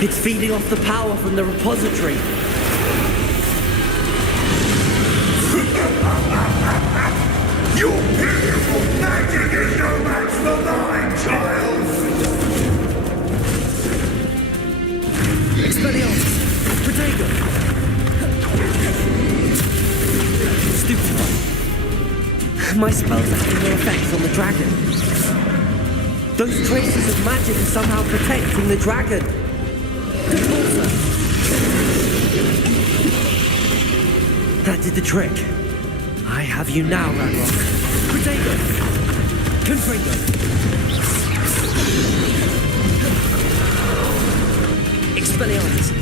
It's feeding off the power from the repository. Your beautiful magic is no match for mine, child! Expelliarmus! Protego! Stupefy! My spells are having no effect on the dragon. Those traces of magic are somehow protecting the dragon. That did the trick. I have you now, Ranrock. Protego! Confringo! Expelliarmus!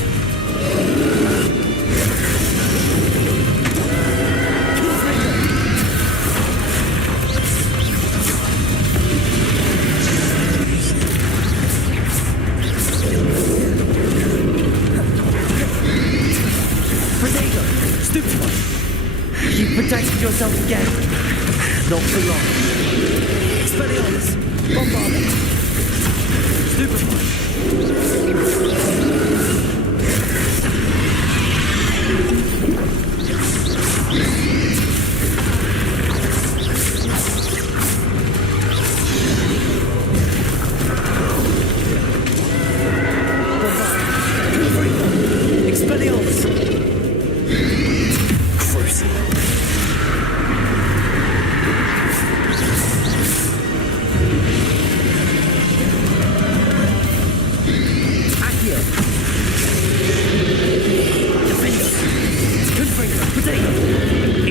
You protected yourself again. Not for long. Expelliarmus! Bombardment! Stupefy! Bombardment! Expelliarmus! Potato!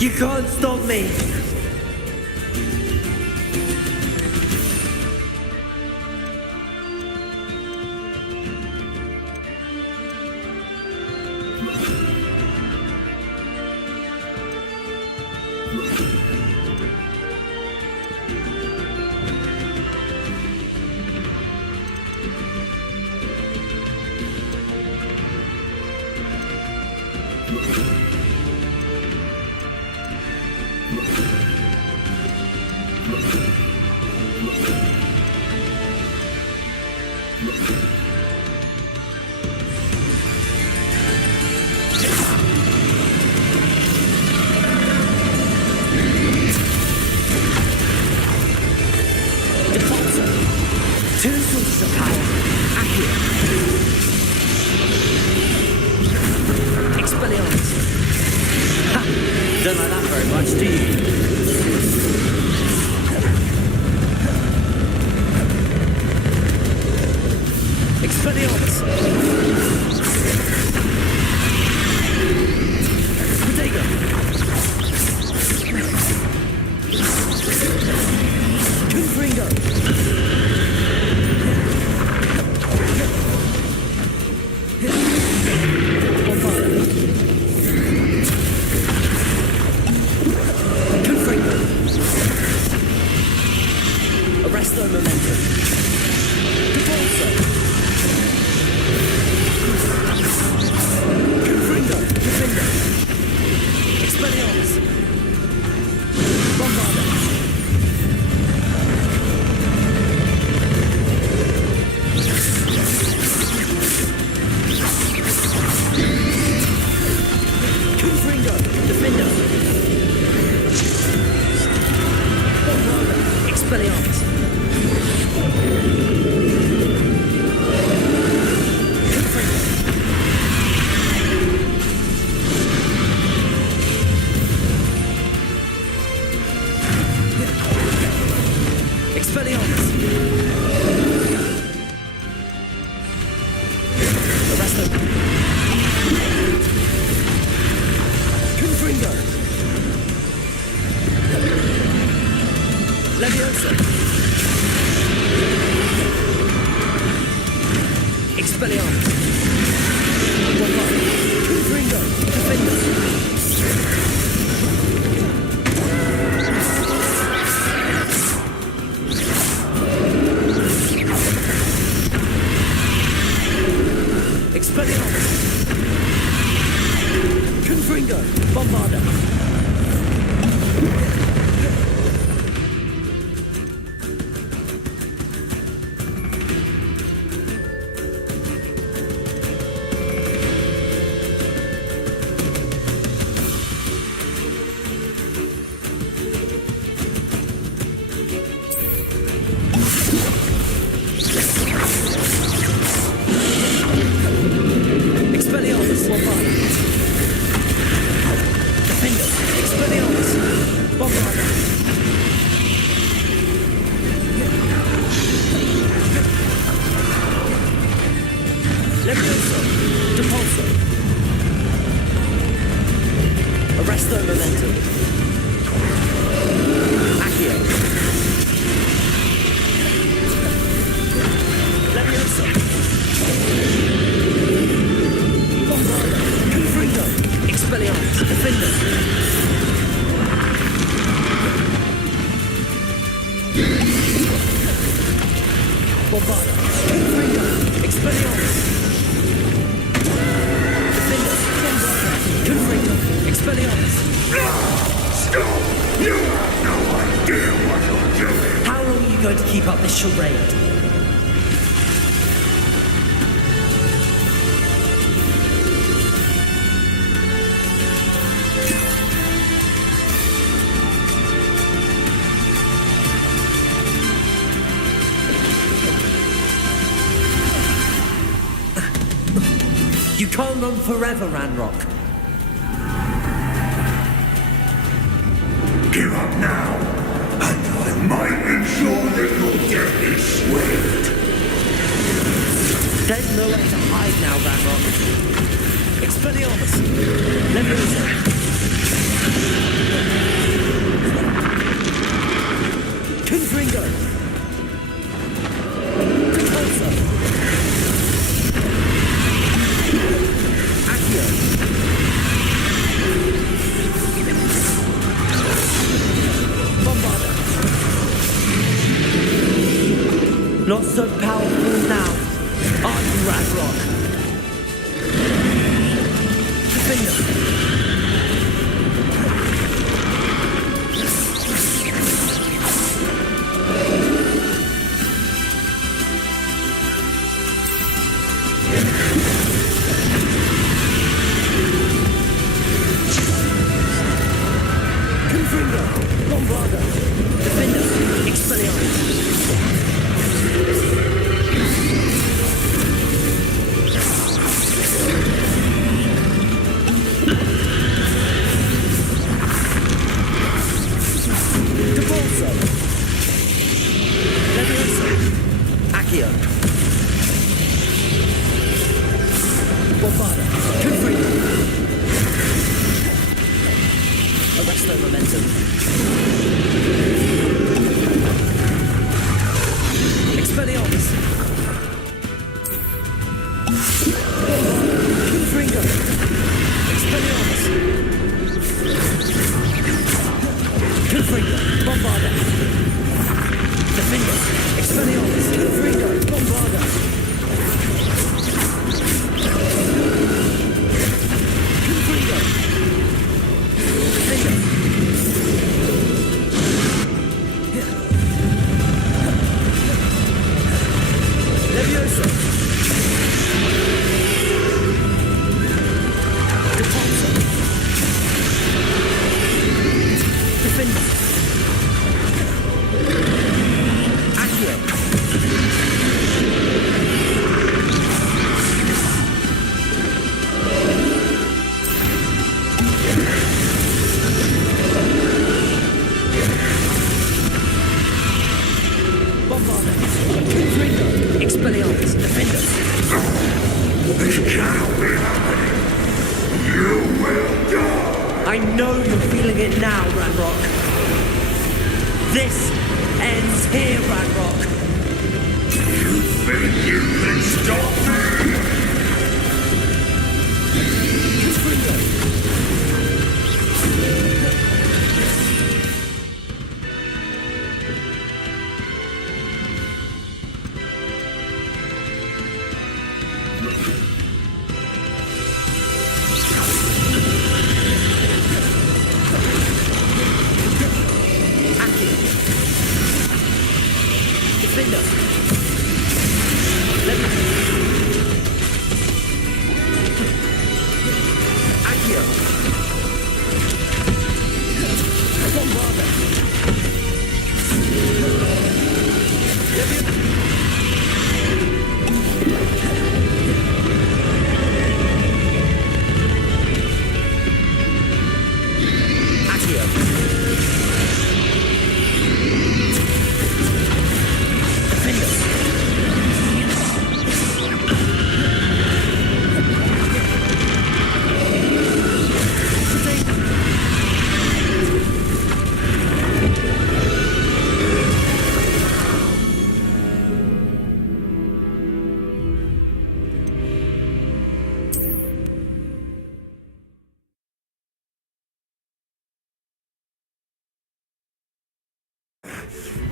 You can't stop me. Two sources of power. Accio. Expelliarmus. Ha! Don't like that very much, do you? Expelliarmus. Protego. Confringo. Arresto momentum. Repulso. Confringo. Defender. Expelliarmus. Bombarda. Confringo. Defender. Bombarda. Expelliarmus. Expelliarmus. Arresto. Confringo. Leviosa. Expelliarmus. Confringo. Defender. Expelliarmus. Confringo. Bombarda. Expelliarmus. Bombarda. Defender. Expelliarmus. Bombarda. Leviosa. Depulso. Arresto momentum. Accio. Leviosa. Bombarda. Confringo. Expelliarmus. Defender. Bombarda. Confringo. Expelliarmus. Defender. Bombarda. Confringo. Expelliarmus. Stop! You have no idea what you're doing! How long are you going to keep up this charade? You can't run forever, Ranrock. Give up now, and I might ensure that your death is swift. There's nowhere to hide now, Ranrock. Expelliarmus. Leviosa. Not so powerful now. Are you, Radrock? Defender. I know you're feeling it now, Radrock. This ends here, Radrock. You think you can stop me?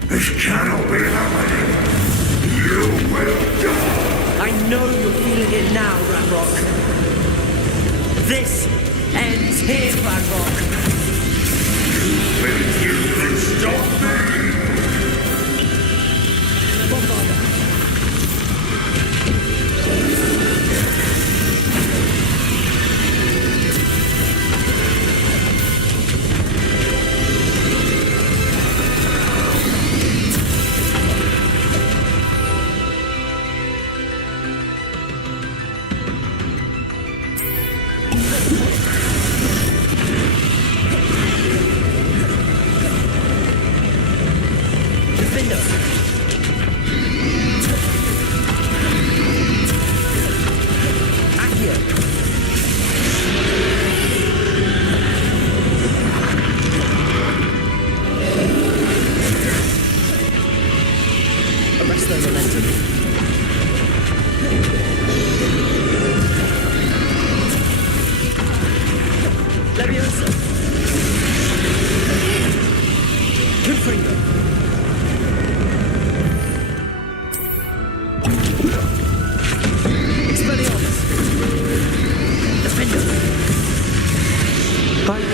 This cannot be happening. You will die. I know you're feeling it now, Radrock. This ends here, Radrock. You think you can stop me? Bombarder.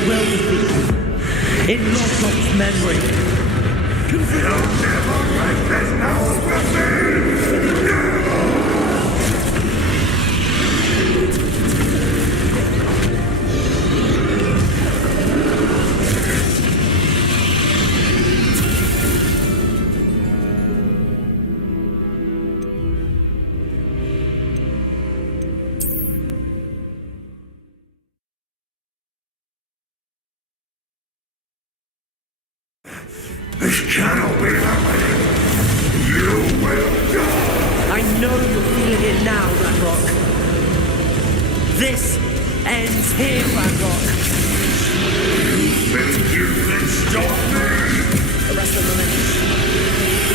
will defeat you. In Lodgok's memory. You'll never break this house with me! This cannot be happening. You will die. I know you're feeling it now, Ranrock. This ends here, Ranrock. You think you can stop me? Arrest the momentum.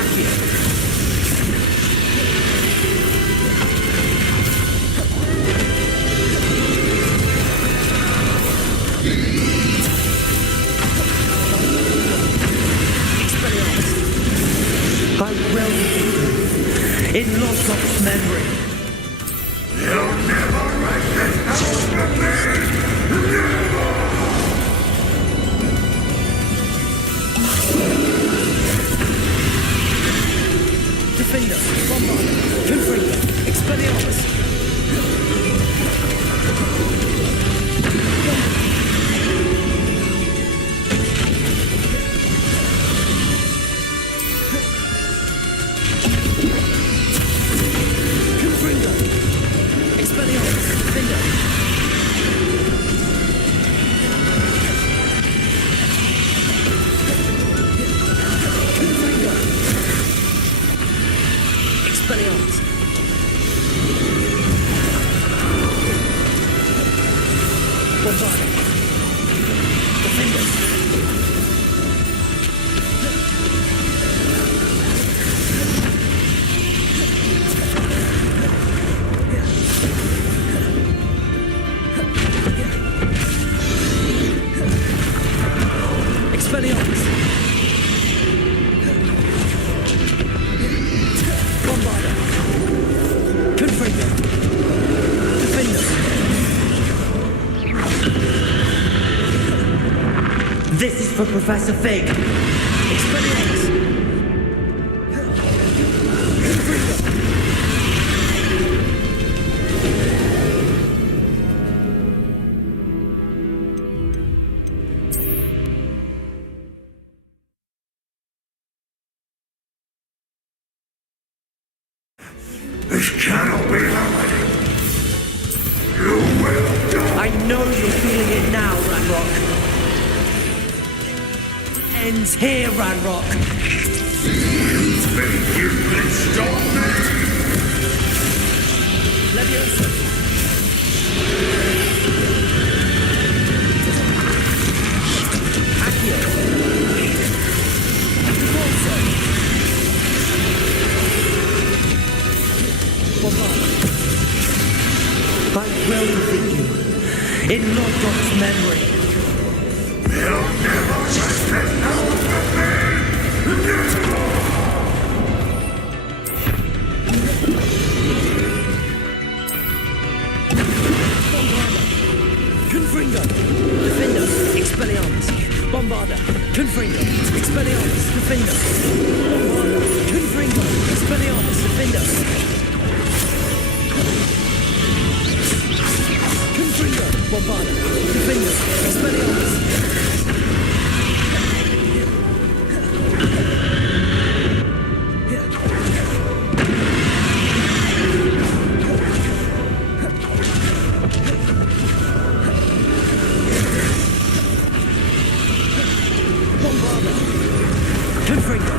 Accio. I will defeat you. In Lodgok's memory. You'll never break this house with me! Never! Defender, Bombarder, Confringo, Expelliarmus. Confringo, Expelliarmus, Defender. Confringo. Expelliarmus. Bombarder. Defender. Expelliarmus. Bombarder. Confringo. Defender. This is for Professor Fig. Expelliarmus. Confringo. This cannot be happening. You will die. I know you're feeling it now, Ranrock. Ends here, Ranrock. You think you can stop me? Leviosa. Accio. Corso. Bombarder. I will defeat you. In Lodgok's memory. You'll never break this house with me! Never! Bombarder. Confringo. Defender. Expelliarmus. Bombarder. Confringo. Expelliarmus. Defender. Bombarder. Confringo. Expelliarmus. Defender. Confringo. Bombarder. Defender. Expelliarmus. Bombarder. Confringo.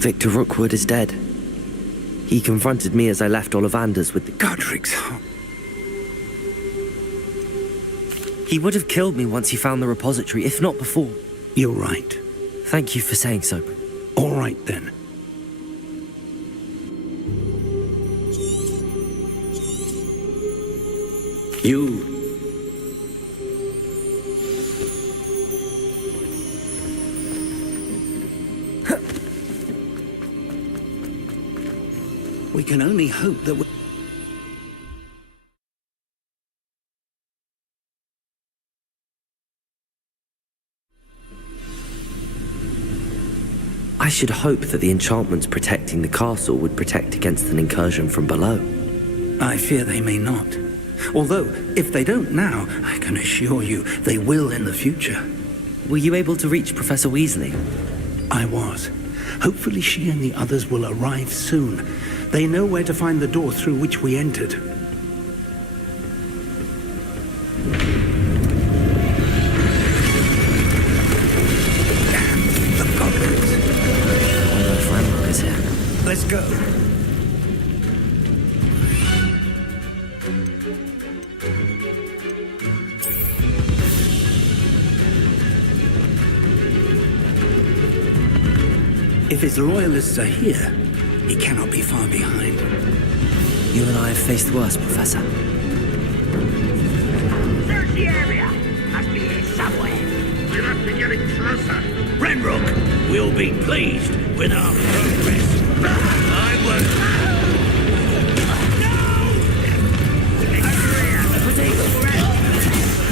Victor Rookwood is dead. He confronted me as I left Ollivander's with the... Godric's... He would have killed me once he found the repository, if not before. You're right. Thank you for saying so. All right, then. You... We can only hope that we... I should hope that the enchantments protecting the castle would protect against an incursion from below. I fear they may not. Although, if they don't now, I can assure you they will in the future. Were you able to reach Professor Weasley? I was. Hopefully she and the others will arrive soon. They know where to find the door through which we entered. The goblins. Franrock is here. Let's go. If his loyalists are here, he cannot be far behind. You and I have faced worse, Professor. Search the area! Must be here somewhere. We must be getting closer. Renrook will be pleased with our progress. I will...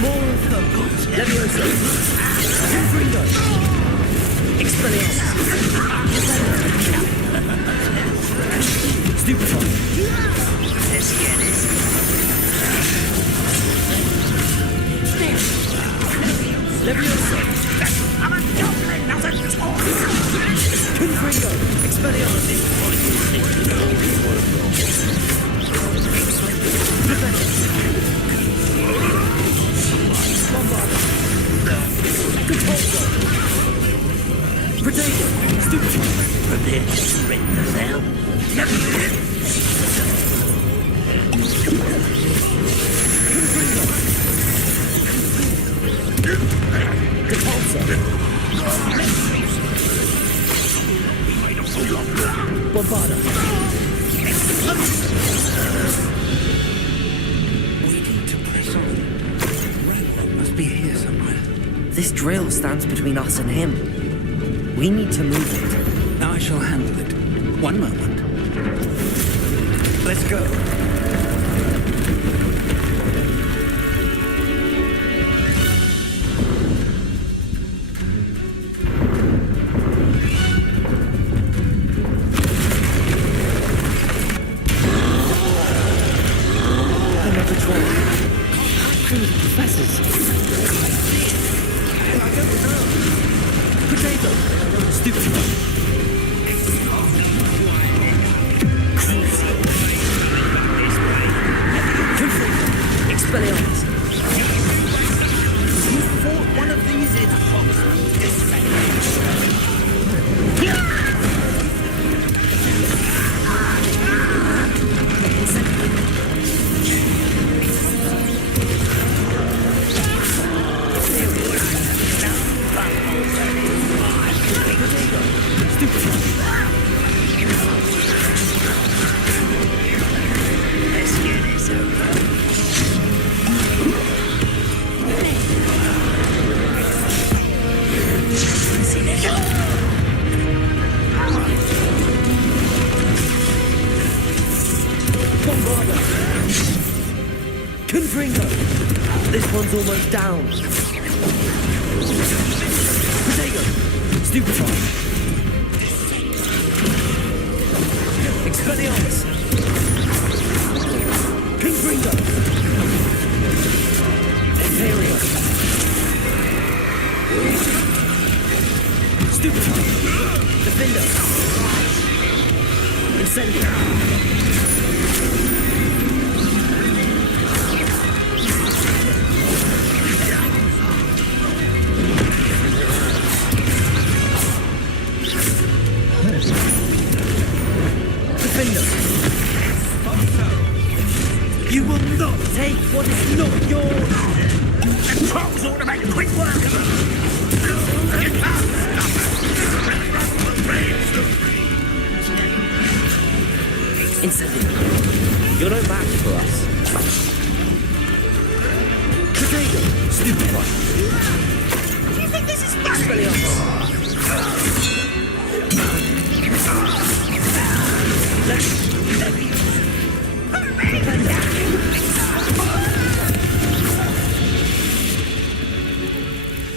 More of them. Leviosa. Ringo. Expelliarmus. Stupefy. Leviosa. I'm a goblin, not a dwarf! Confringo. Expelliarmus. Protego. Stupefy. Prepare to surrender now. Bombarda. We need to press on. Ragnarok must be here somewhere. This drill stands between us and him. We need to move it. I shall handle it. One moment. Let's go. Another drill. Professors. I don't know. Potato. Stupid. Expelliarmus. You fought one of these in Let's get this over. Bombarda. Confringo. This one's almost down. Protego. Stupefy. Expelliarmus. Confringo. Imperial. Stupefy. Defender. Incendio. Defender. You will not take what is not yours. The trolls ought to make quick work of them. You can't stop us. Incendio. You're no match for us. Potato. Stupefy. Do you think this is funny? Expelliarmus.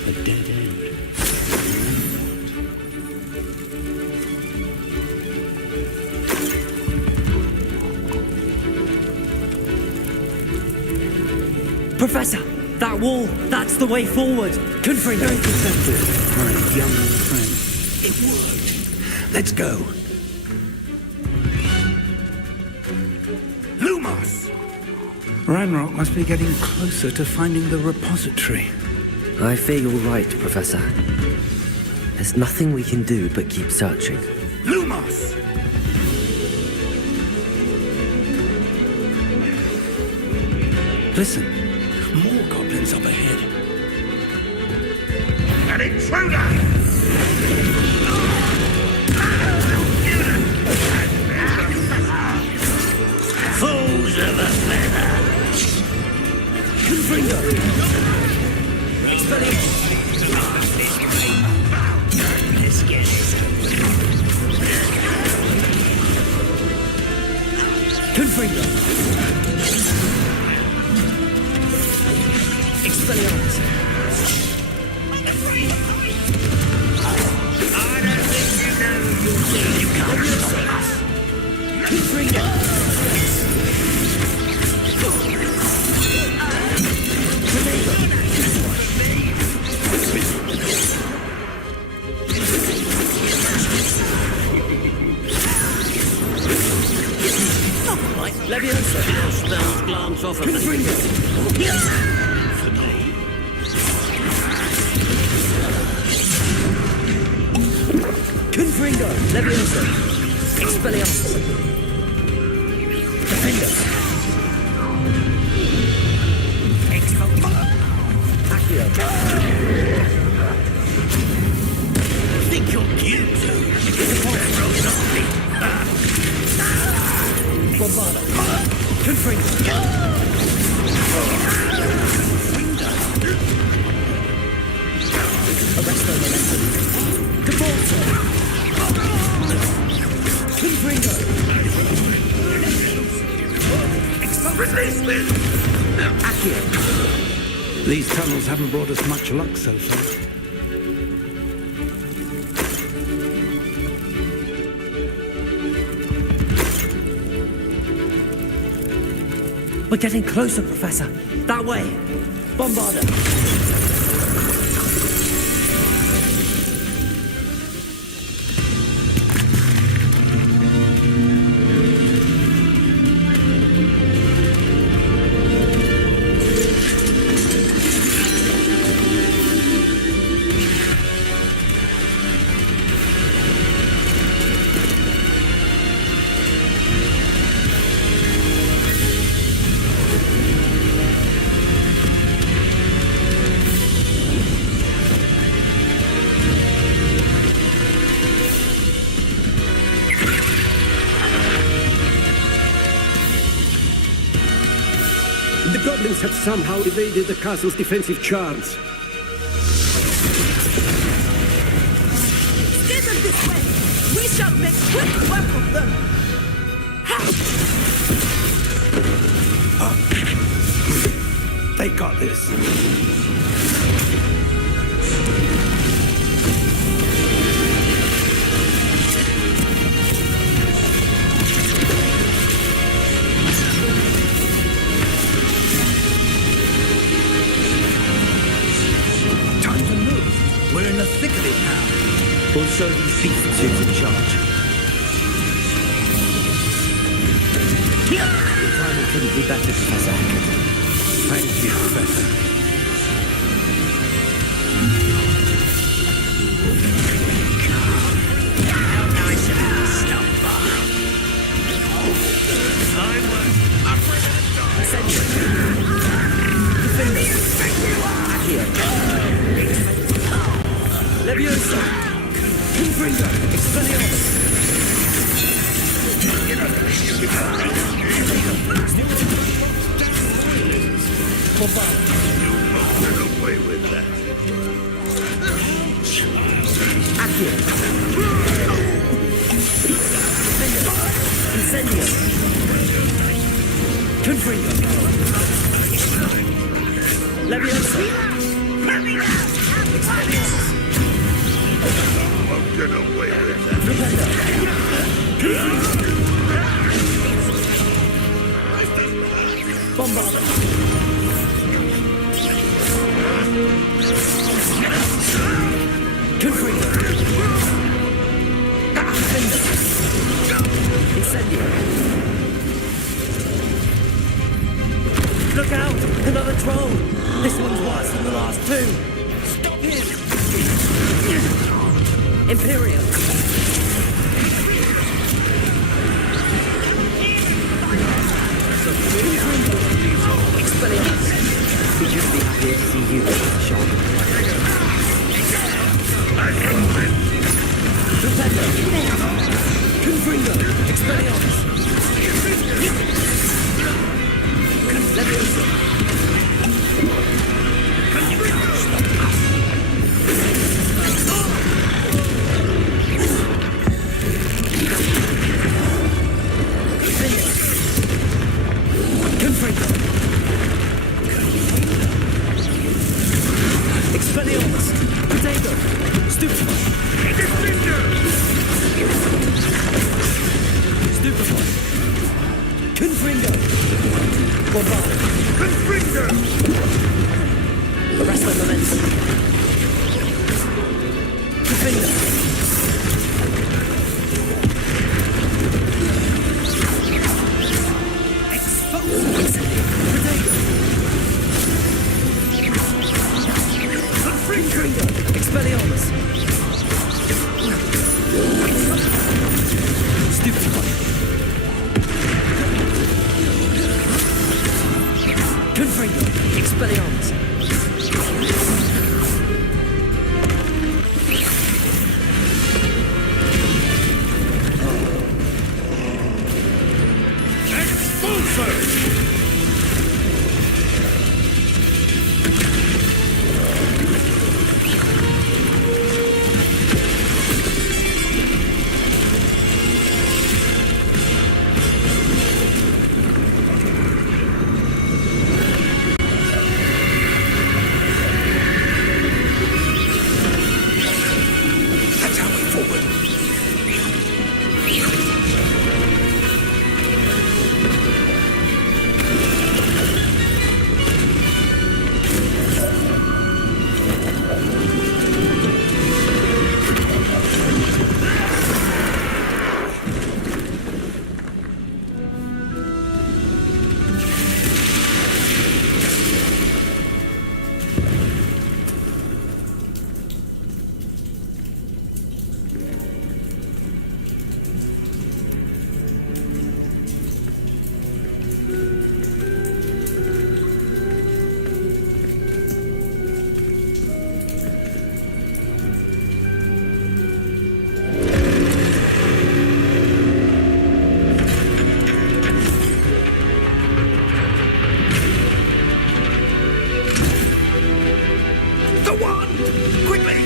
A dead end. Professor, that wall, that's the way forward. Confringo. Very perceptive, my young friend. It worked. Let's go. Lumos! Ranrock must be getting closer to finding the repository. I fear you're right, Professor. There's nothing we can do but keep searching. Lumos! Listen, more goblins up ahead. An intruder! Fools of a feather. Confringo. Expelliarmus. Let's get this Confringo. Expelliarmus. Leviosa. Spells glance off of me. Confringo. Leviosa. Expelliarmus. Defender. Accio. Think you're cute too. Bombarda. Confringo. Arresto momentum. Cabalto. Confringo. Release me! Accio. These tunnels haven't brought us much luck so far. We're getting closer, Professor. That way. Bombarda. The goblins have somehow evaded the castle's defensive charms. Steer them this way! We shall make quick work of them! They got this. Time to move. We're in the thick of it now. We'll show these beasts who's in charge. Your timing couldn't be better, Professor Hackett. Thank you, Professor. Leviosa! Confringo! Expelliarmus! Bombarda! Get away with that. Accio! Incendio! Confringo! Leviosa! I'll get away with that. Bombarda! Confringo! Incendio! Look out! Another troll! This one's worse than the last two! Stop him! Imperial! Expelliarmus! We couldn't be happier to see you, Sean. Defender! Confringo! Expelliarmus! Leviosa! Confringo! Expelliarmus! Potato! Stupefy! Bombard. Constrictor! Arrest my momentum. Defender. Explosive. Protego. Confringo. Expelliarmus. Stupefy. Confringo. Expelliarmus. That's our way forward. The wand! Quickly!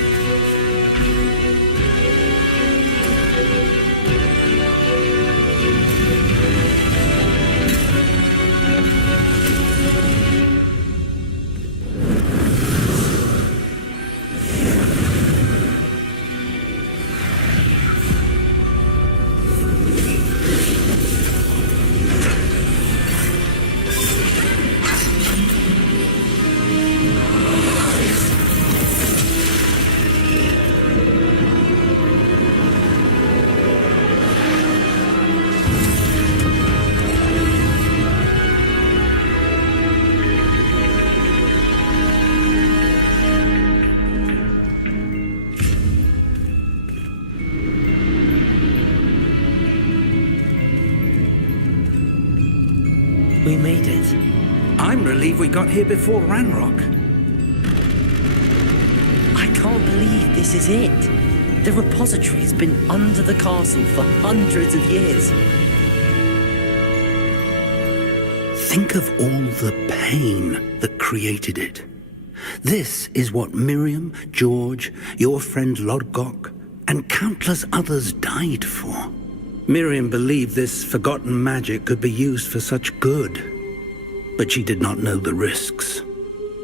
We made it. I'm relieved we got here before Ranrock. I can't believe this is it. The repository has been under the castle for hundreds of years. Think of all the pain that created it. This is what Miriam, George, your friend Lodgok, and countless others died for. Miriam believed this forgotten magic could be used for such good, but she did not know the risks.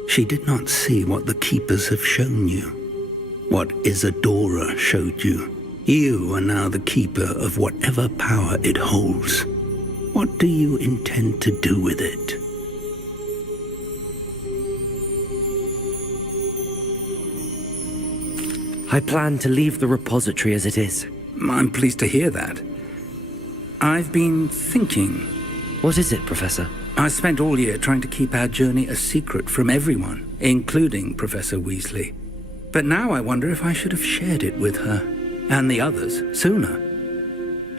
She did not see what the Keepers have shown you, what Isadora showed you. You are now the Keeper of whatever power it holds. What do you intend to do with it? I plan to leave the repository as it is. I'm pleased to hear that. I've been thinking. What is it, Professor? I spent all year trying to keep our journey a secret from everyone, including Professor Weasley. But now I wonder if I should have shared it with her, and the others, sooner.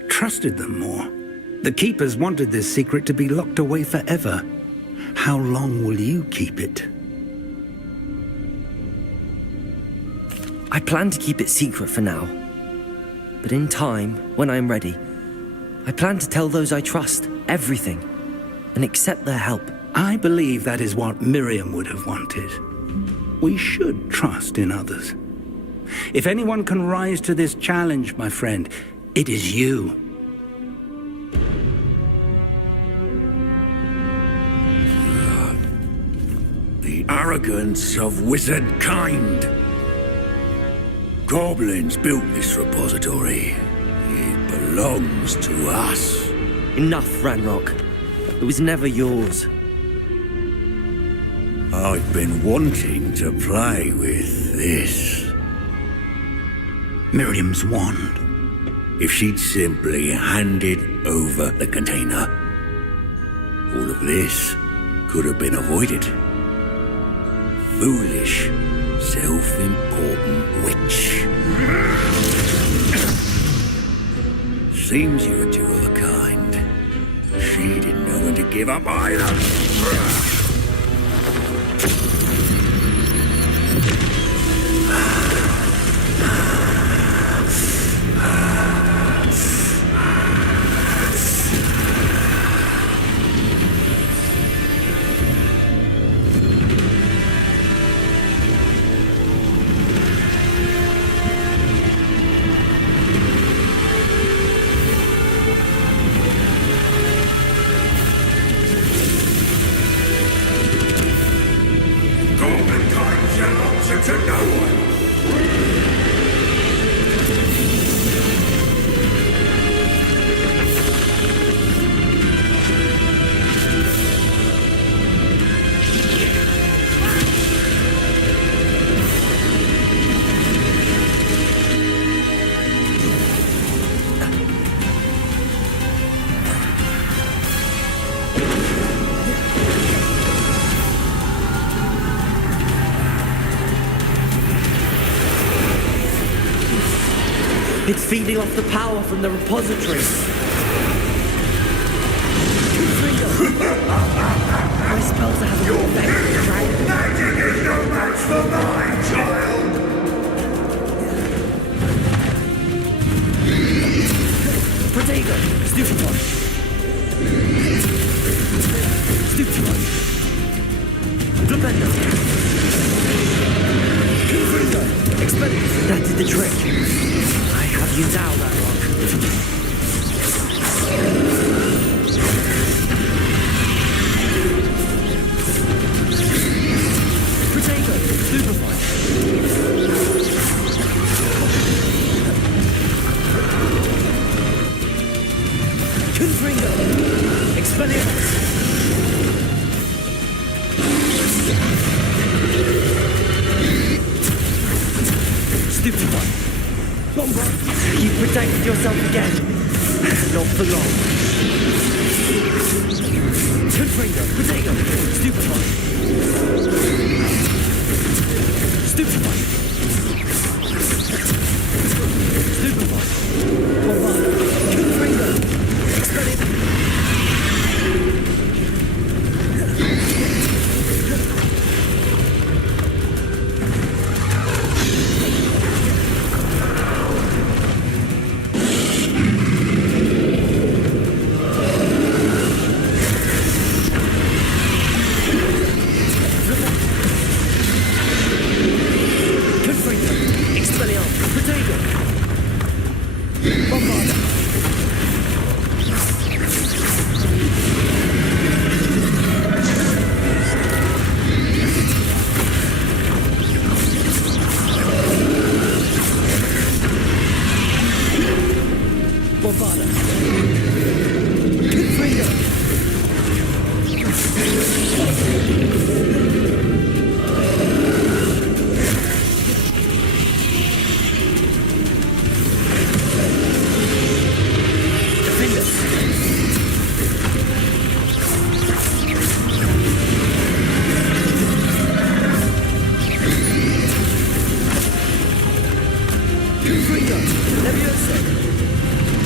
Trusted them more. The Keepers wanted this secret to be locked away forever. How long will you keep it? I plan to keep it secret for now. But in time, when I'm ready, I plan to tell those I trust everything and accept their help. I believe that is what Miriam would have wanted. We should trust in others. If anyone can rise to this challenge, my friend, it is you. The arrogance of wizard kind. Goblins built this repository. It belongs to us. Enough, Ranrock. It was never yours. I've been wanting to play with this. Miriam's wand. If she'd simply handed over the container, all of this could have been avoided. Foolish, self-important witch. Seems you were two of a kind. She didn't know when to give up either. It's feeding off the power from the repository. My spells are having no effect, right? Magic is no match for mine, child! Protego! Stupefy! Stupefy! Flipendo! Confringo! Expelliarmus! That did the trick. I have you now, Ranrock. Protego! Stupefy! Confringo! Expelliarmus! Stupefy! You protected yourself again. Not for long. Confringo! Protego! Stupefy! Stupefy! Stupefy! Bombard! Confringo! Expelliarmus!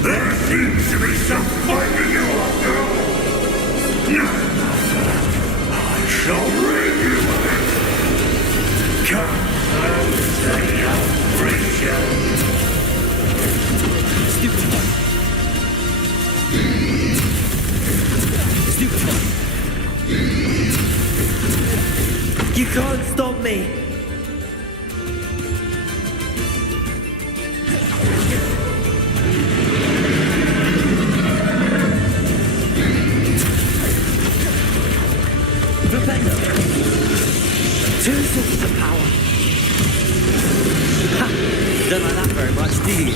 There seems to be some fighting you after all. I shall rid you of it. Come, say I'll bring you. Stupid one. Stupid one. You can't stop me. Two sources of power. Ha! Don't like that very much, do you?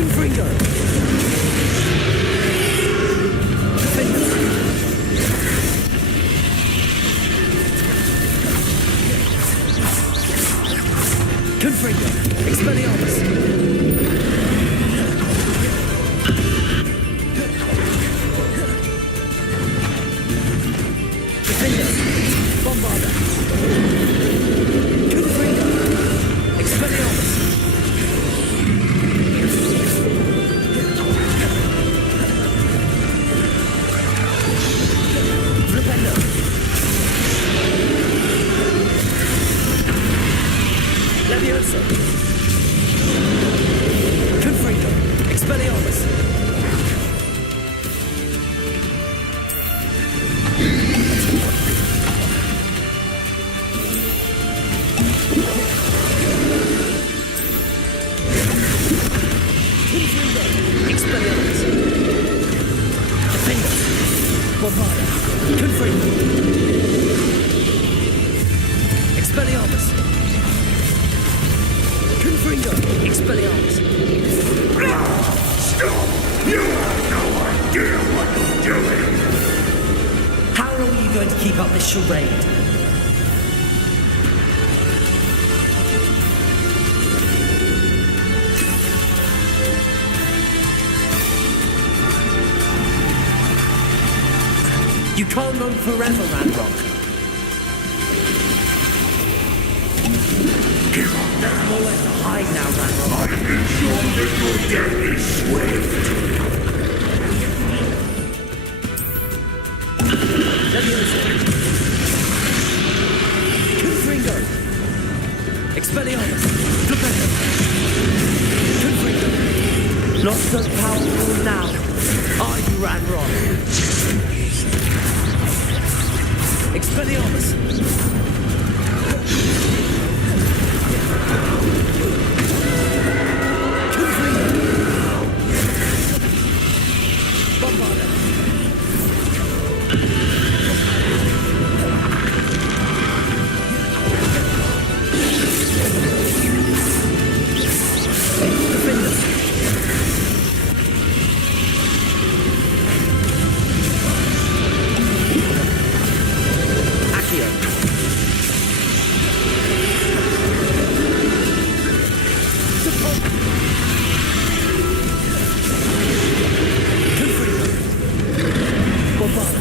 Confringo! Defender! Confringo! Expelliarmus! Defender! Bombarda! Confringo! Expelliarmus! Repender! Levioso! Confringo! Expelliarmus! Confringo! Expelliarmus! Defender! Bombarda! Confringo! Expelliarmus! Confringo! Expelliarmus! Stop! You have no idea what you're doing! How long are you going to keep up this charade? You can't run forever, Ranrock. Give up now! Nowhere to hide now, Ranrock. I ensure that your death is swift! Levioso! Confringo! Expelliarmus! Defender! Confringo! Not so powerful now, are you, Ranrock? Expelliarmus! Confringo! Bombarda! Defender! Accio! Confringo! Bombarda!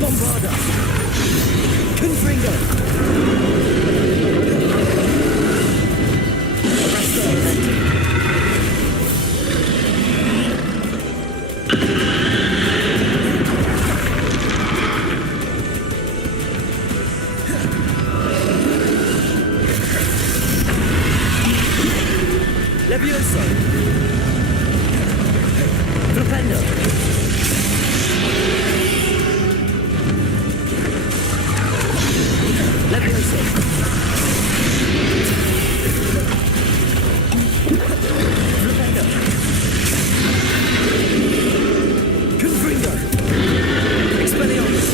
Bombarda! Confringo! Arresto! Levioso! Propendo! Levioso! Propendo! Confringo! Expelliarmus!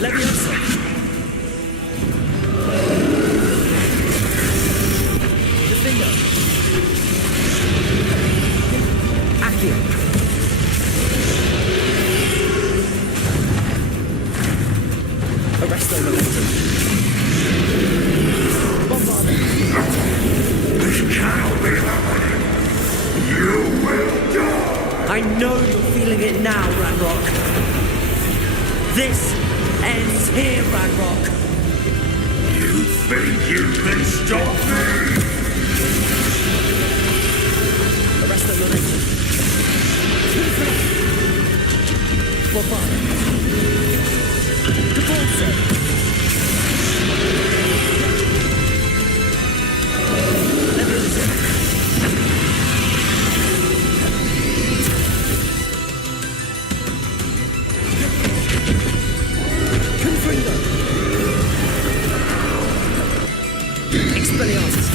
Levioso! Defender! Accio! Arresto momentum! Bombarda! This cannot be happening! You will die! I know you're feeling it now, Ranrock. This ends here, Ranrock. You think you can stop me? Bombard. Devolse. Confringo. Expelliarmus.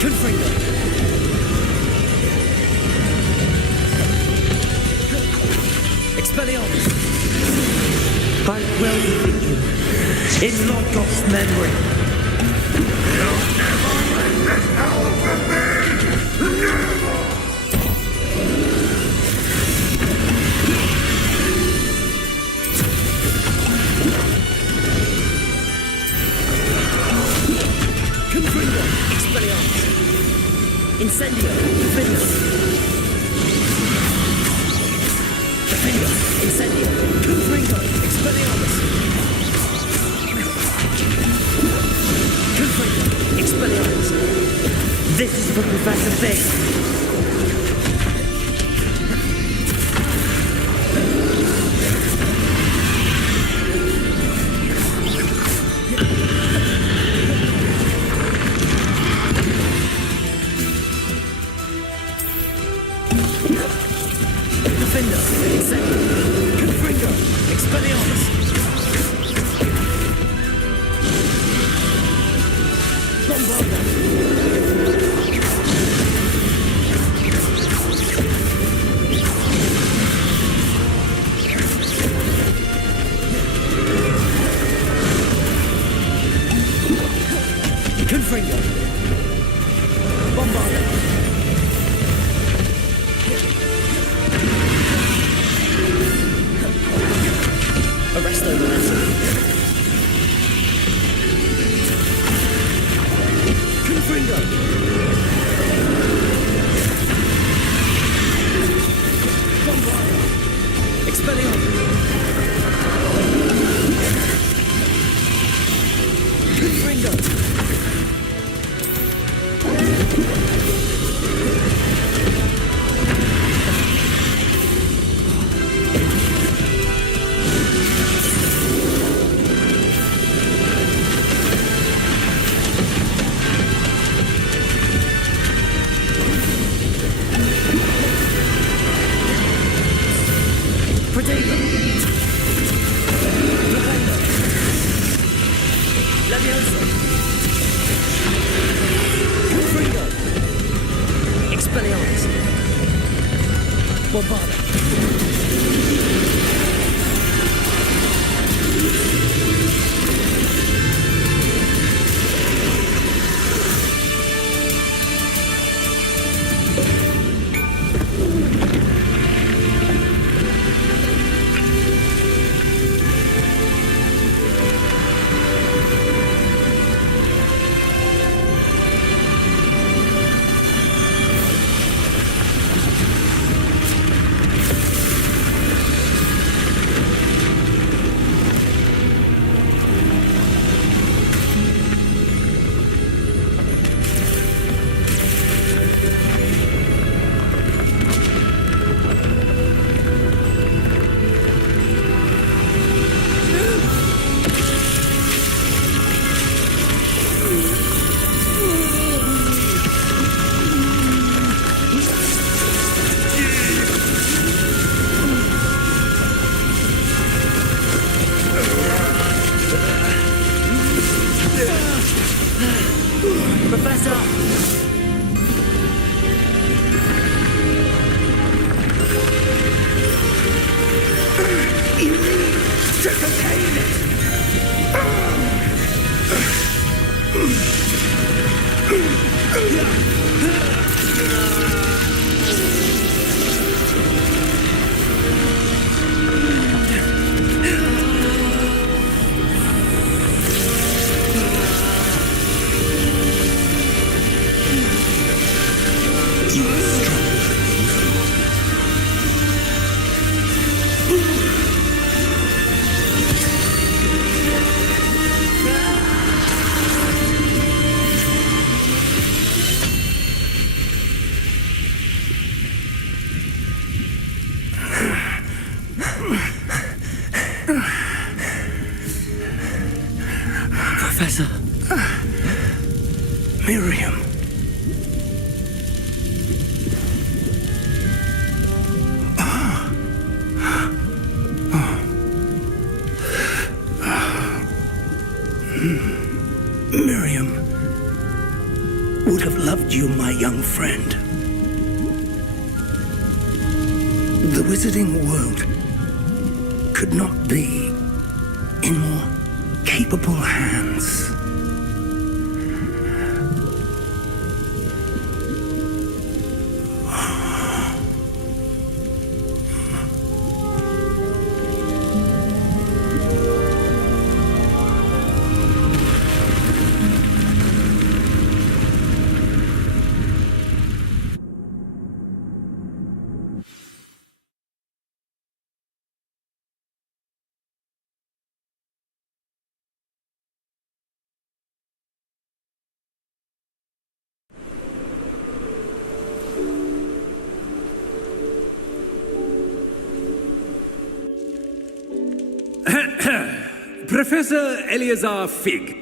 Confringo. Expelliarmus. I will defeat you. In Lodgok's memory. You'll never win this power from me! Never! Confringo. Expelliarmus. Incendio. Defender. Defender. Incendio. Confringo. Expelliarmus. Confringo. Expelliarmus. This is for Professor Fig. Defender. Incendio. Confringo. Expelliarmus. Bombarda. Confringo. Bombarda. Arresto momentum. Confringo. Bombarda. Expelliarmus. Confringo. Professor. Miriam. Miriam would have loved you, my young friend. The wizarding world could not be in more capable hands. Professor Eleazar Fig.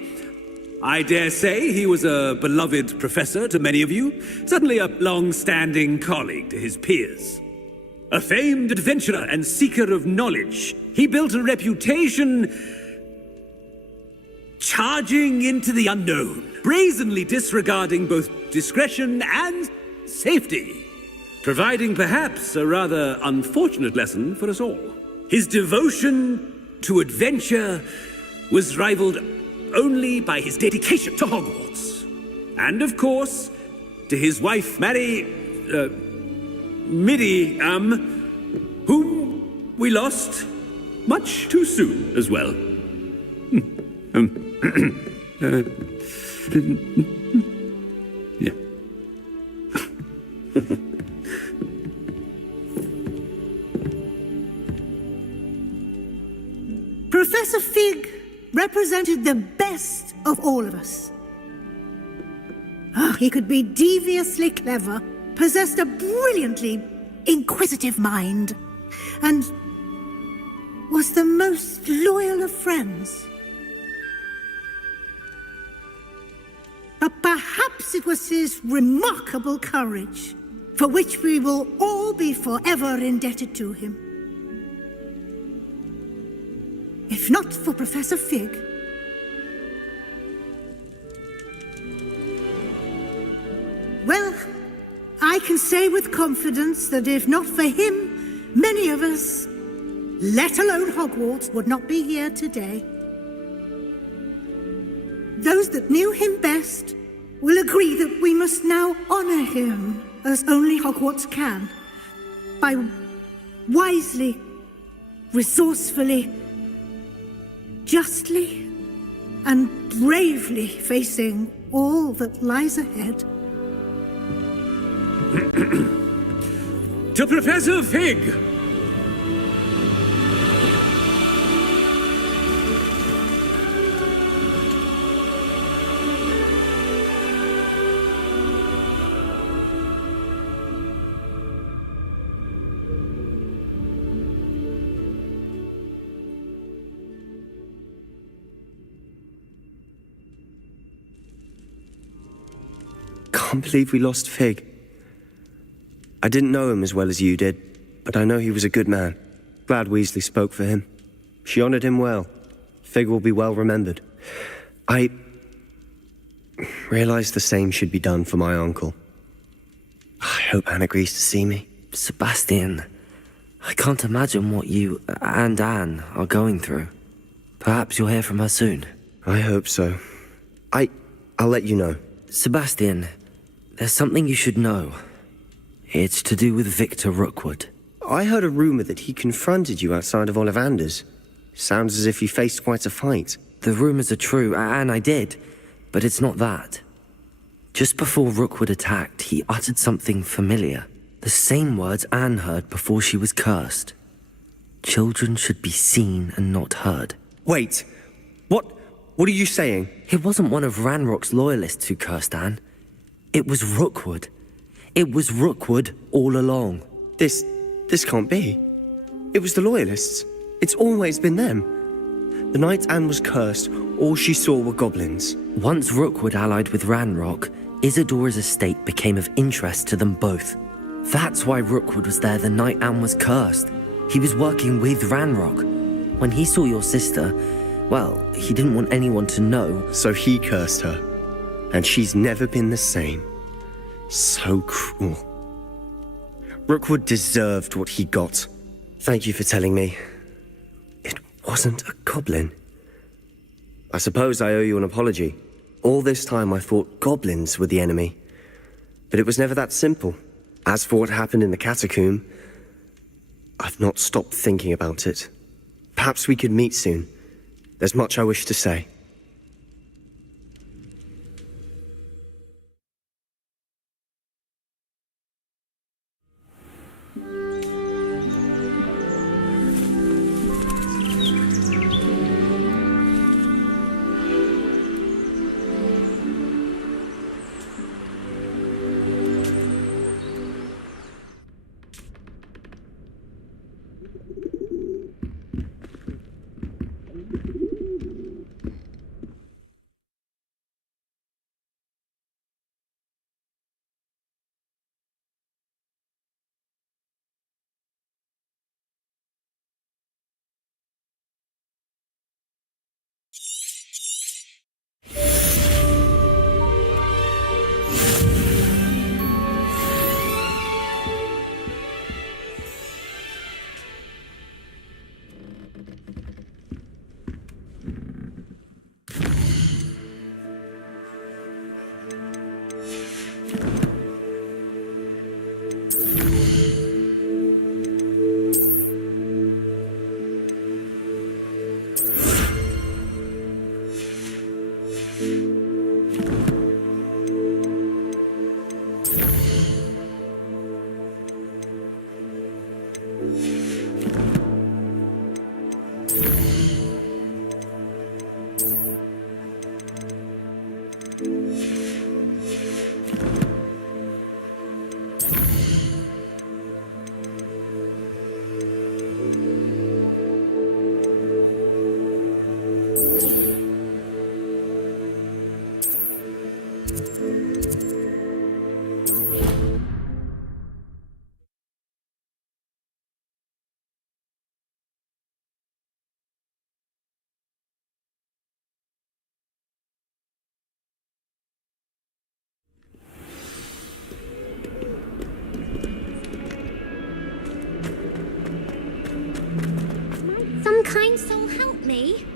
I dare say he was a beloved professor to many of you, certainly a long-standing colleague to his peers. A famed adventurer and seeker of knowledge, he built a reputation charging into the unknown, brazenly disregarding both discretion and safety, providing perhaps a rather unfortunate lesson for us all. His devotion to adventure was rivaled only by his dedication to Hogwarts. And of course, to his wife, whom we lost much too soon as well. Yeah. Professor Fig represented the best of all of us. He could be deviously clever, possessed a brilliantly inquisitive mind, and was the most loyal of friends. But perhaps it was his remarkable courage, for which we will all be forever indebted to him. If not for Professor Fig, well, I can say with confidence that if not for him, many of us, let alone Hogwarts, would not be here today. Those that knew him best will agree that we must now honor him as only Hogwarts can, by wisely, resourcefully, justly and bravely facing all that lies ahead. To Professor Fig! Can't believe we lost Fig. I didn't know him as well as you did, but I know he was a good man. Glad Weasley spoke for him. She honored him well. Fig will be well remembered. I realized the same should be done for my uncle. I hope Anne agrees to see me. Sebastian, I can't imagine what you and Anne are going through. Perhaps you'll hear from her soon. I hope so. I'll let you know. Sebastian, there's something you should know. It's to do with Victor Rookwood. I heard a rumor that he confronted you outside of Ollivander's. Sounds as if you faced quite a fight. The rumors are true, and I did, but it's not that. Just before Rookwood attacked, he uttered something familiar. The same words Anne heard before she was cursed. Children should be seen and not heard. Wait, what are you saying? It wasn't one of Ranrock's loyalists who cursed Anne. It was Rookwood. It was Rookwood all along. This can't be. It was the Loyalists. It's always been them. The night Anne was cursed, all she saw were goblins. Once Rookwood allied with Ranrock, Isadora's estate became of interest to them both. That's why Rookwood was there the night Anne was cursed. He was working with Ranrock. When he saw your sister, well, he didn't want anyone to know. So he cursed her. And she's never been the same. So cruel. Rookwood deserved what he got. Thank you for telling me. It wasn't a goblin. I suppose I owe you an apology. All this time I thought goblins were the enemy. But it was never that simple. As for what happened in the catacomb, I've not stopped thinking about it. Perhaps we could meet soon. There's much I wish to say. Some kind soul help me?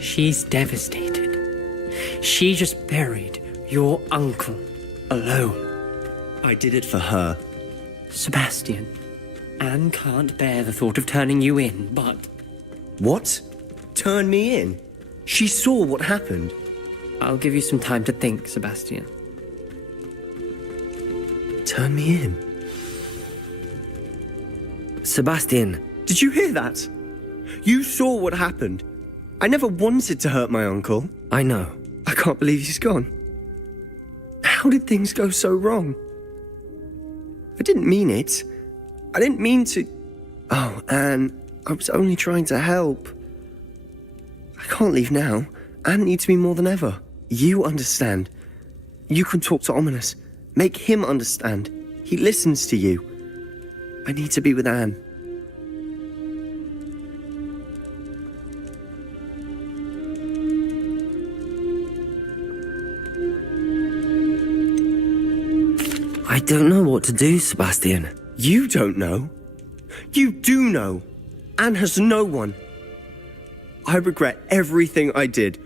She's devastated. She just buried your uncle alone. I did it for her. Sebastian, Anne can't bear the thought of turning you in, but... What? Turn me in? She saw what happened. I'll give you some time to think, Sebastian. Turn me in? Sebastian! Did you hear that? You saw what happened. I never wanted to hurt my uncle. I know. I can't believe he's gone. How did things go so wrong? I didn't mean it. I didn't mean to... Oh, Anne, I was only trying to help. I can't leave now. Anne needs me more than ever. You understand. You can talk to Ominous. Make him understand. He listens to you. I need to be with Anne. I don't know what to do, Sebastian. You don't know. You do know. Anne has no one. I regret everything I did.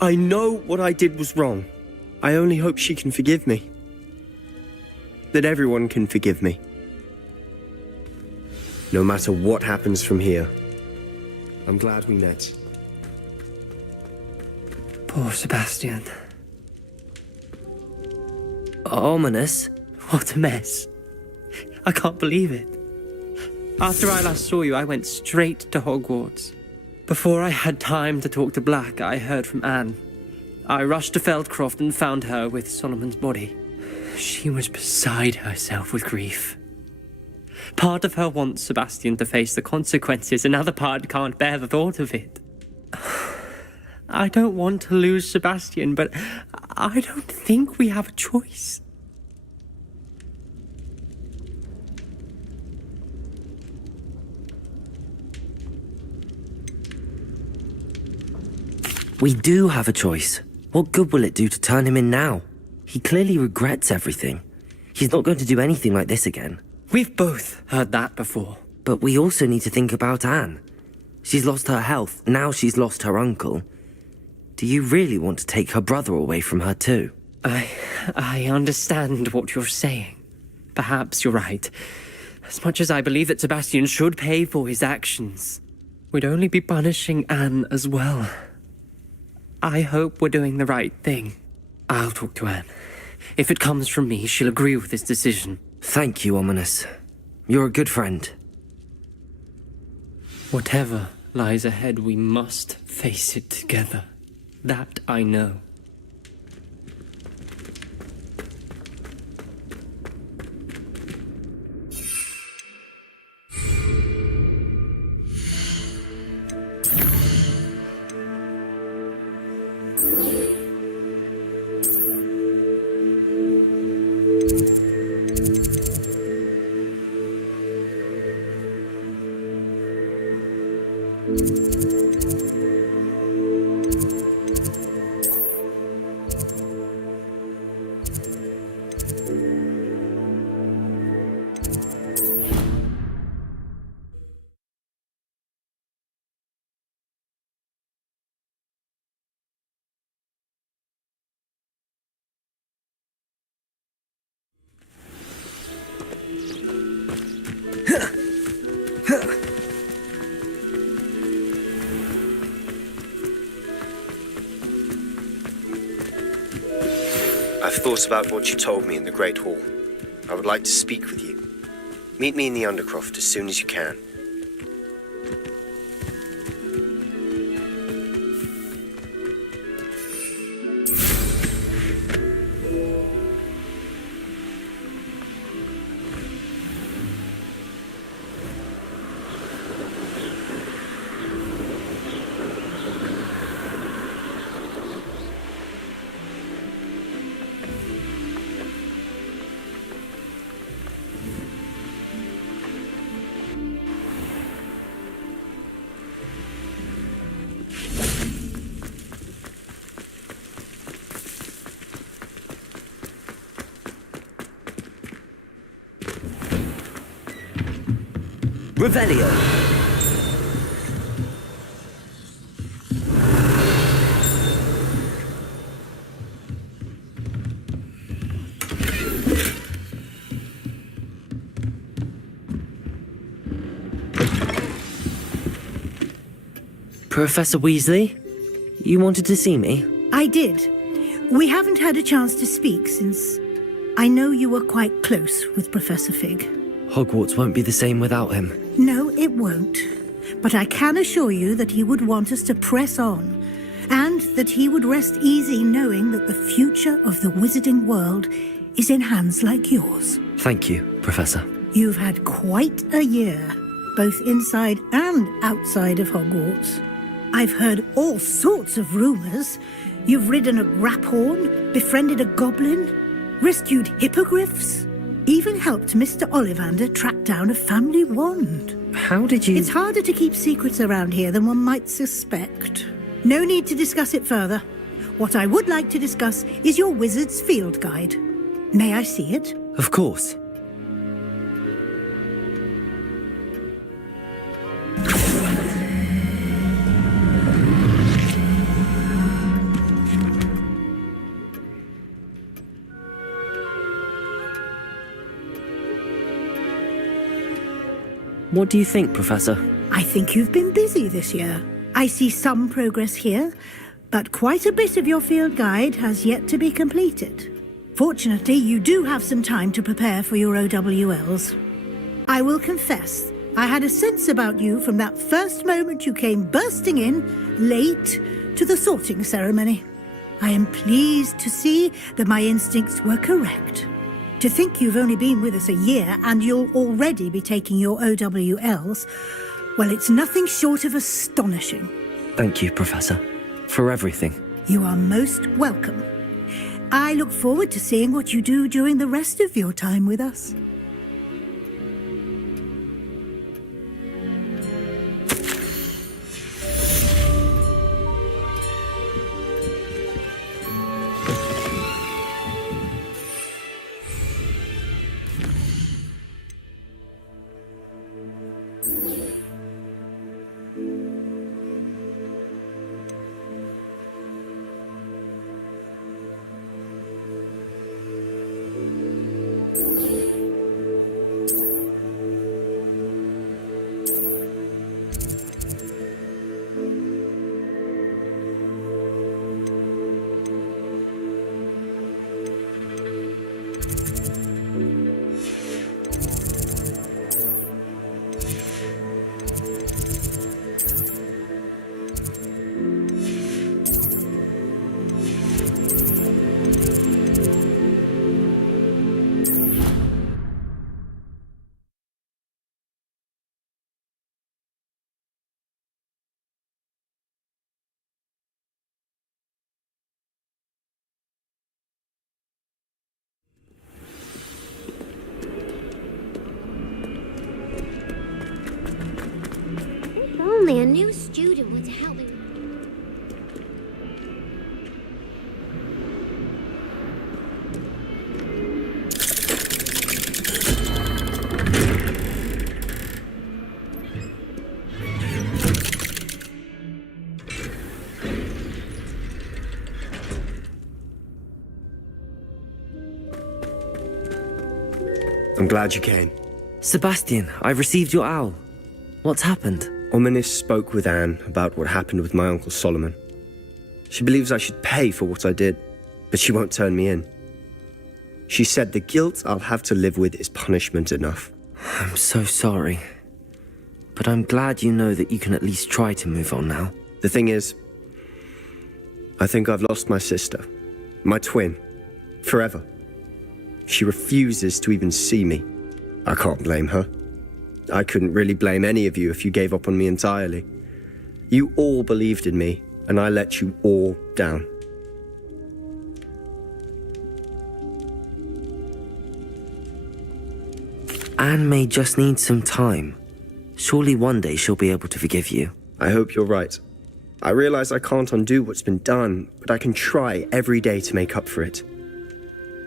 I know what I did was wrong. I only hope she can forgive me. That everyone can forgive me. No matter what happens from here. I'm glad we met. Poor Sebastian. Ominous? What a mess. I can't believe it. After I last saw you, I went straight to Hogwarts. Before I had time to talk to Black, I heard from Anne. I rushed to Feldcroft and found her with Solomon's body. She was beside herself with grief. Part of her wants Sebastian to face the consequences, another part can't bear the thought of it. I don't want to lose Sebastian, but I don't think we have a choice. We do have a choice. What good will it do to turn him in now? He clearly regrets everything. He's not going to do anything like this again. We've both heard that before. But we also need to think about Anne. She's lost her health, now she's lost her uncle. Do you really want to take her brother away from her too? I understand what you're saying. Perhaps you're right. As much as I believe that Sebastian should pay for his actions, we'd only be punishing Anne as well. I hope we're doing the right thing. I'll talk to Anne. If it comes from me, she'll agree with this decision. Thank you, Ominous. You're a good friend. Whatever lies ahead, we must face it together. That I know. I've thought about what you told me in the Great Hall. I would like to speak with you. Meet me in the Undercroft as soon as you can. Revelio. Professor Weasley, you wanted to see me? I did. We haven't had a chance to speak since I know you were quite close with Professor Fig. Hogwarts won't be the same without him. No, it won't. But I can assure you that he would want us to press on, and that he would rest easy knowing that the future of the wizarding world is in hands like yours. Thank you, Professor. You've had quite a year, both inside and outside of Hogwarts. I've heard all sorts of rumors. You've ridden a graphorn, befriended a goblin, rescued hippogriffs, even helped Mr. Ollivander track down a family wand. How did you... It's harder to keep secrets around here than one might suspect. No need to discuss it further. What I would like to discuss is your wizard's field guide. May I see it? Of course. What do you think, Professor? I think you've been busy this year. I see some progress here, but quite a bit of your field guide has yet to be completed. Fortunately, you do have some time to prepare for your OWLs. I will confess, I had a sense about you from that first moment you came bursting in, late, to the sorting ceremony. I am pleased to see that my instincts were correct. To think you've only been with us a year and you'll already be taking your OWLs, well, it's nothing short of astonishing. Thank you, Professor, for everything. You are most welcome. I look forward to seeing what you do during the rest of your time with us. Only a new student would help me. I'm glad you came. Sebastian, I received your owl. What's happened? Ominis spoke with Anne about what happened with my Uncle Solomon. She believes I should pay for what I did, but she won't turn me in. She said the guilt I'll have to live with is punishment enough. I'm so sorry. But I'm glad you know that you can at least try to move on now. The thing is, I think I've lost my sister, my twin, forever. She refuses to even see me. I can't blame her. I couldn't really blame any of you if you gave up on me entirely. You all believed in me, and I let you all down. Anne may just need some time. Surely one day she'll be able to forgive you. I hope you're right. I realize I can't undo what's been done, but I can try every day to make up for it.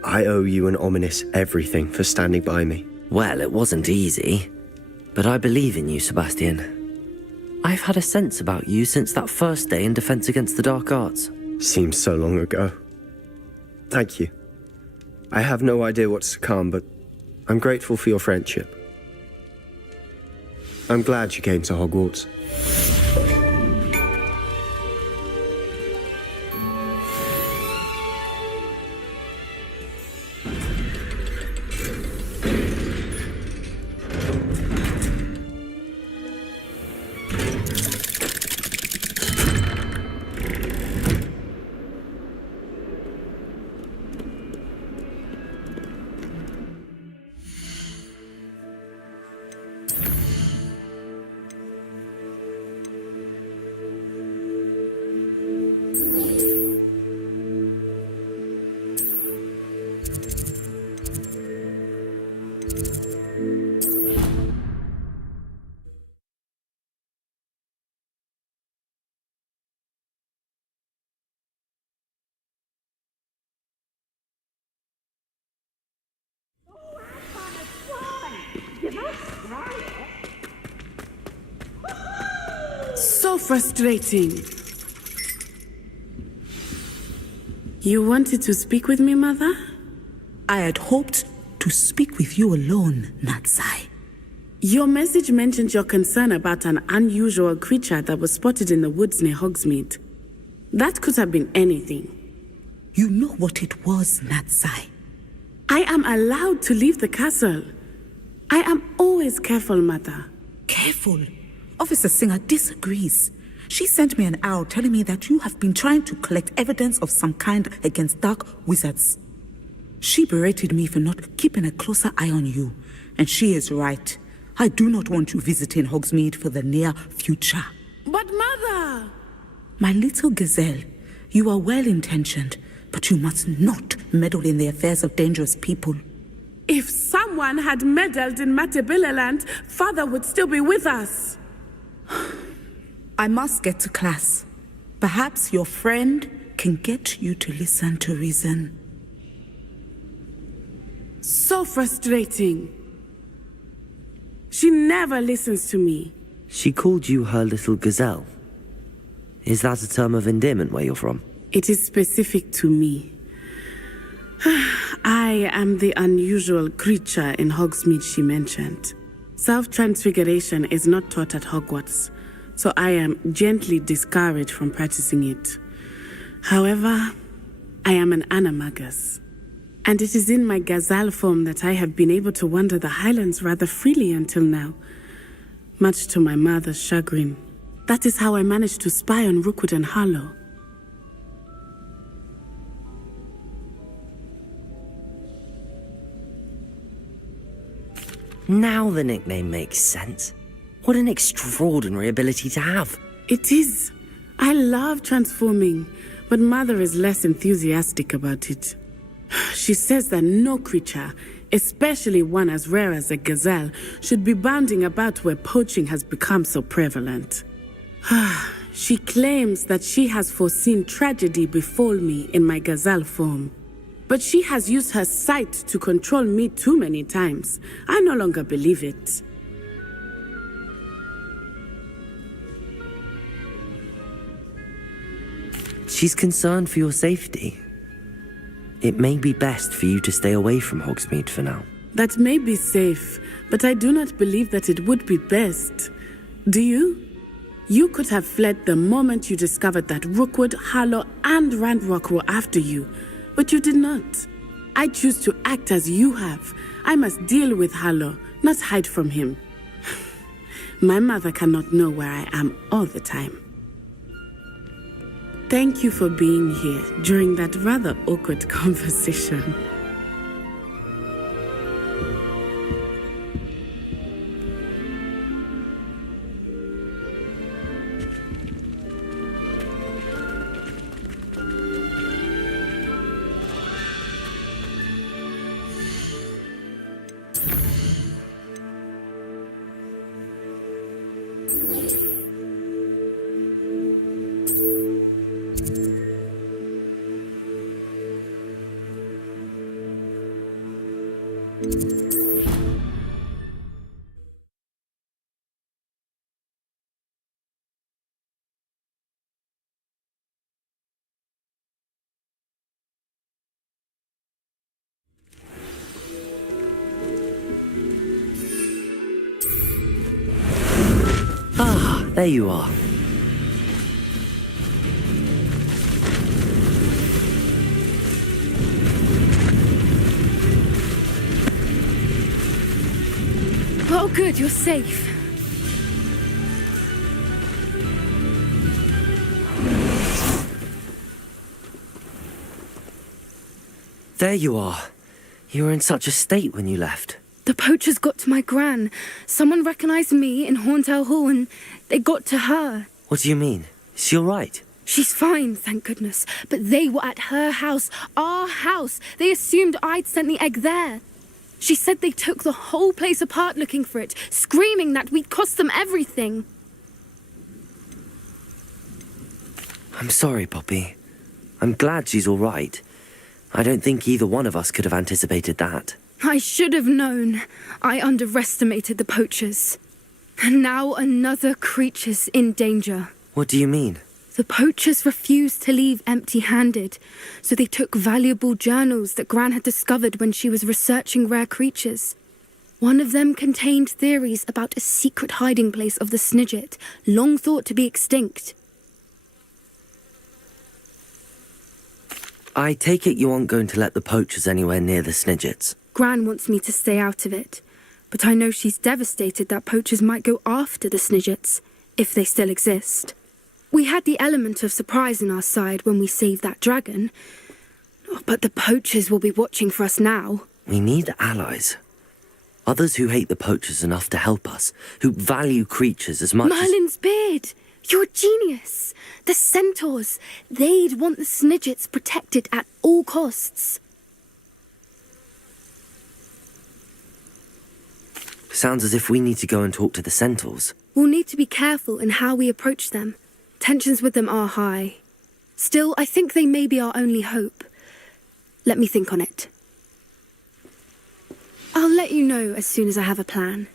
I owe you and Ominis everything for standing by me. Well, it wasn't easy. But I believe in you, Sebastian. I've had a sense about you since that first day in Defense Against the Dark Arts. Seems so long ago. Thank you. I have no idea what's to come, but I'm grateful for your friendship. I'm glad you came to Hogwarts. So frustrating. You wanted to speak with me, Mother? I had hoped to speak with you alone, Natsai. Your message mentioned your concern about an unusual creature that was spotted in the woods near Hogsmeade. That could have been anything. You know what it was, Natsai. I am allowed to leave the castle. I am always careful, Mother. Careful. Officer Singer disagrees. She sent me an owl telling me that you have been trying to collect evidence of some kind against dark wizards. She berated me for not keeping a closer eye on you, and she is right. I do not want you visiting Hogsmeade for the near future. But Mother! My little gazelle, you are well-intentioned, but you must not meddle in the affairs of dangerous people. If someone had meddled in Matabeleland, Father would still be with us. I must get to class. Perhaps your friend can get you to listen to reason. So frustrating. She never listens to me. She called you her little gazelle. Is that a term of endearment where you're from? It is specific to me. I am the unusual creature in Hogsmeade she mentioned. Self-transfiguration is not taught at Hogwarts, so I am gently discouraged from practicing it. However, I am an animagus, and it is in my gazelle form that I have been able to wander the Highlands rather freely until now, much to my mother's chagrin. That is how I managed to spy on Rookwood and Harlow. Now the nickname makes sense. What an extraordinary ability to have. It is. I love transforming, but Mother is less enthusiastic about it. She says that no creature, especially one as rare as a gazelle, should be bounding about where poaching has become so prevalent. She claims that she has foreseen tragedy befall me in my gazelle form. But she has used her sight to control me too many times. I no longer believe it. She's concerned for your safety. It may be best for you to stay away from Hogsmeade for now. That may be safe, but I do not believe that it would be best. Do you? You could have fled the moment you discovered that Rookwood, Harlow, and Ranrock were after you, but you did not. I choose to act as you have. I must deal with Harlow, not hide from him. My mother cannot know where I am all the time. Thank you for being here during that rather awkward conversation. There you are. Oh, good, you're safe. There you are. You were in such a state when you left. The poachers got to my gran. Someone recognized me in Horntail Hall and they got to her. What do you mean? Is she all right? She's fine, thank goodness. But they were at her house, our house. They assumed I'd sent the egg there. She said they took the whole place apart looking for it, screaming that we'd cost them everything. I'm sorry, Poppy. I'm glad she's all right. I don't think either one of us could have anticipated that. I should have known. I underestimated the poachers. And now another creature's in danger. What do you mean? The poachers refused to leave empty-handed, so they took valuable journals that Gran had discovered when she was researching rare creatures. One of them contained theories about a secret hiding place of the Snidget, long thought to be extinct. I take it you aren't going to let the poachers anywhere near the Snidgets. Gran wants me to stay out of it, but I know she's devastated that poachers might go after the Snidgets, if they still exist. We had the element of surprise on our side when we saved that dragon, but the poachers will be watching for us now. We need allies. Others who hate the poachers enough to help us, who value creatures as much Merlin's beard! You're a genius! The centaurs! They'd want the Snidgets protected at all costs. Sounds as if we need to go and talk to the centaurs. We'll need to be careful in how we approach them. Tensions with them are high. Still, I think they may be our only hope. Let me think on it. I'll let you know as soon as I have a plan.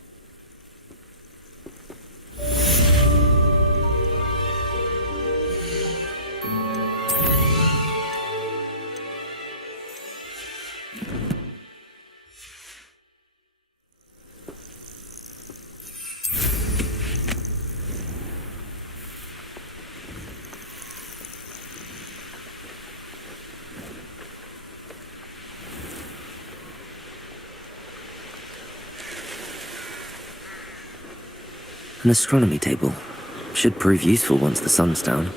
An astronomy table. Should prove useful once the sun's down.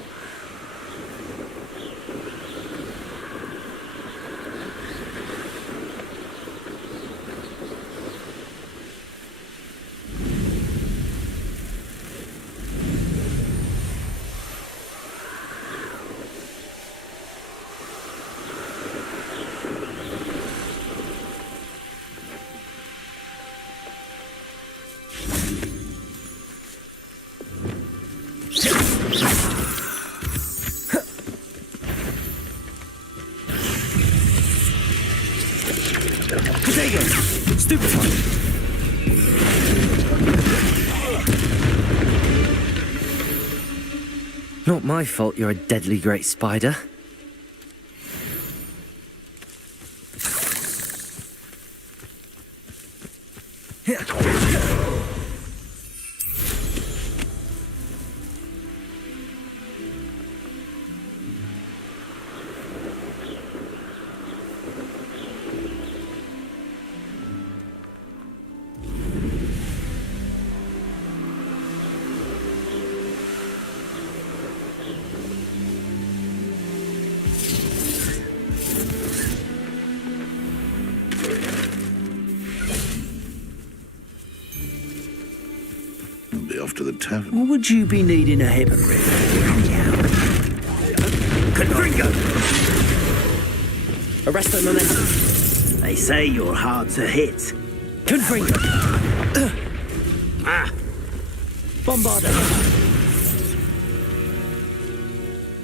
Not my fault you're a deadly great spider. Be off to the tavern. What would you be needing a hypocrite? Confringo! Arrest the momentum. They say you're hard to hit. Confringo. Bombardo.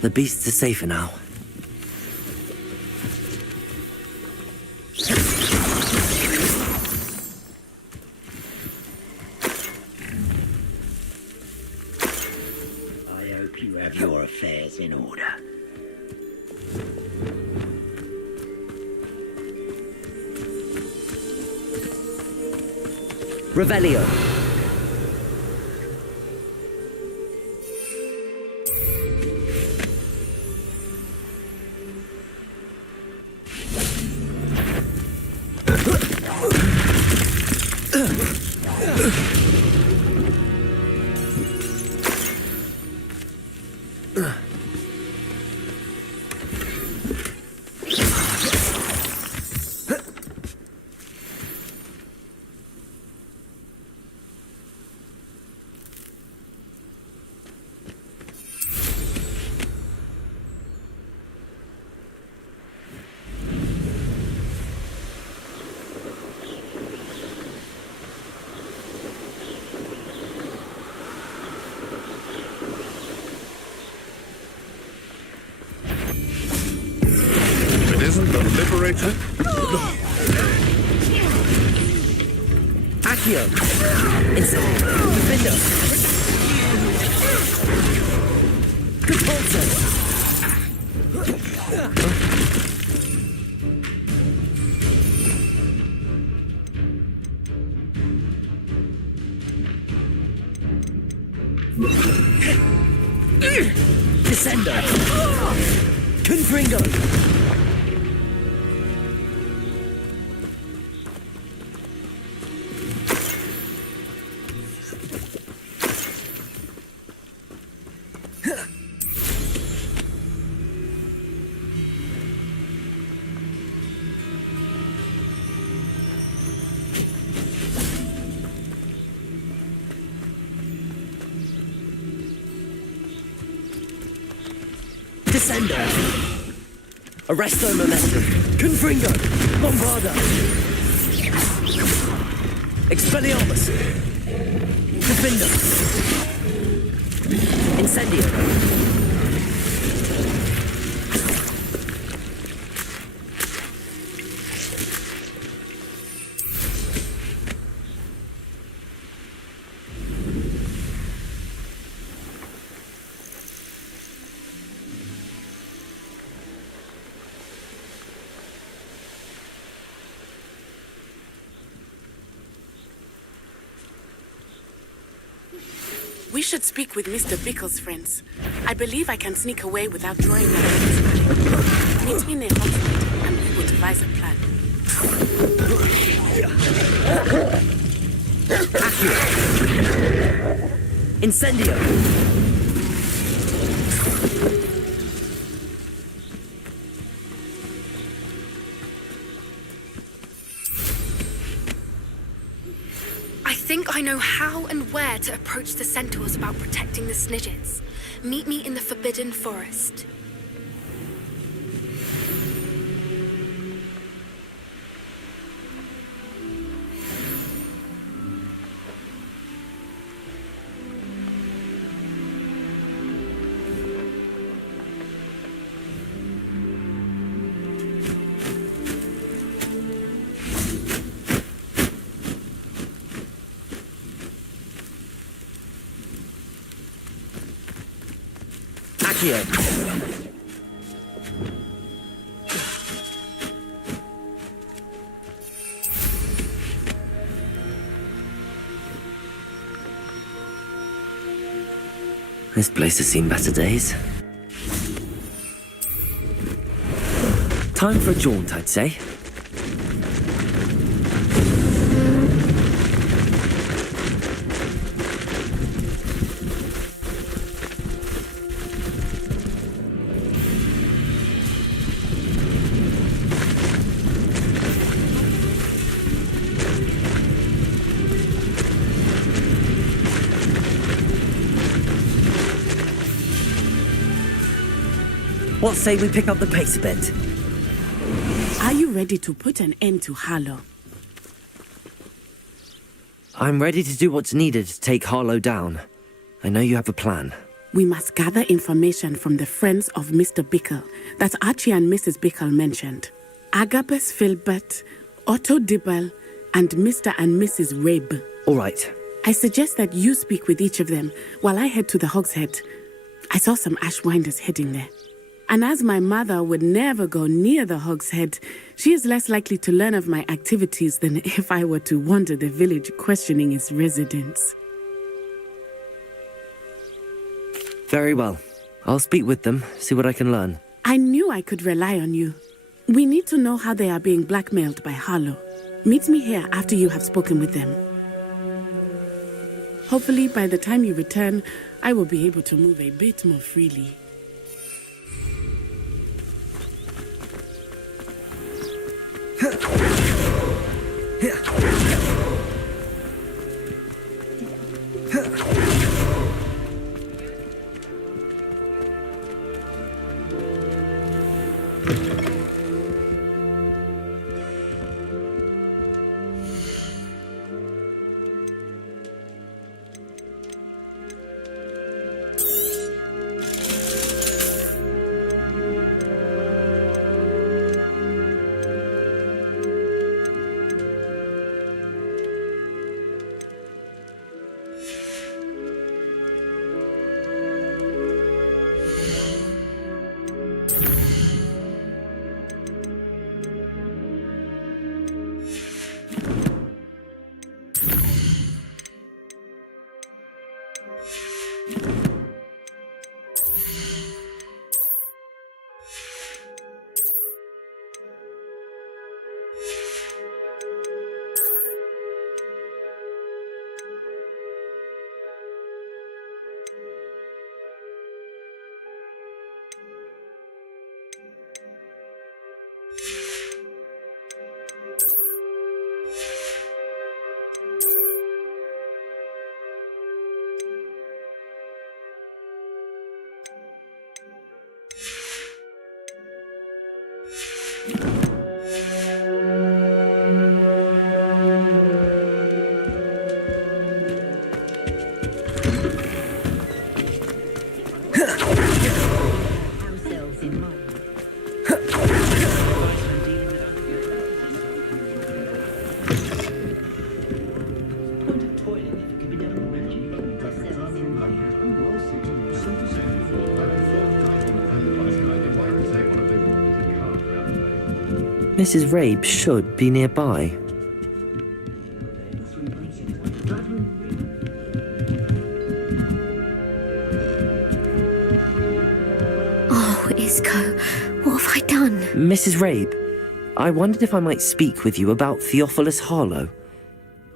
The beasts are safer now. I hope you have your affairs in order. Revelio. Isn't the Liberator? Accio. Instant. Defender. Repulsor. Descender. Confringo. Ascendo! Arresto Momentum! Confringo! Bombarda! Expelliarmus! Defender! Incendio! We should speak with Mr. Bickle's friends. I believe I can sneak away without drawing their attention. Meet me near Hogwarts, and we will devise a plan. Incendio! I think I know how and where to approach the centaurs about protecting the Snidgets. Meet me in the Forbidden Forest. This place has seen better days. Time for a jaunt, I'd say. What say we pick up the pace a bit? Are you ready to put an end to Harlow? I'm ready to do what's needed to take Harlow down. I know you have a plan. We must gather information from the friends of Mr. Bickle that Archie and Mrs. Bickle mentioned. Agabus Filbert, Otto Dibble, and Mr. and Mrs. Rabe. All right. I suggest that you speak with each of them while I head to the Hogshead. I saw some Ashwinders heading there. And as my mother would never go near the Hogshead, she is less likely to learn of my activities than if I were to wander the village questioning its residents. Very well. I'll speak with them, see what I can learn. I knew I could rely on you. We need to know how they are being blackmailed by Harlow. Meet me here after you have spoken with them. Hopefully, by the time you return, I will be able to move a bit more freely. Mrs. Rabe should be nearby. Oh, Isco, what have I done? Mrs. Rabe, I wondered if I might speak with you about Theophilus Harlow.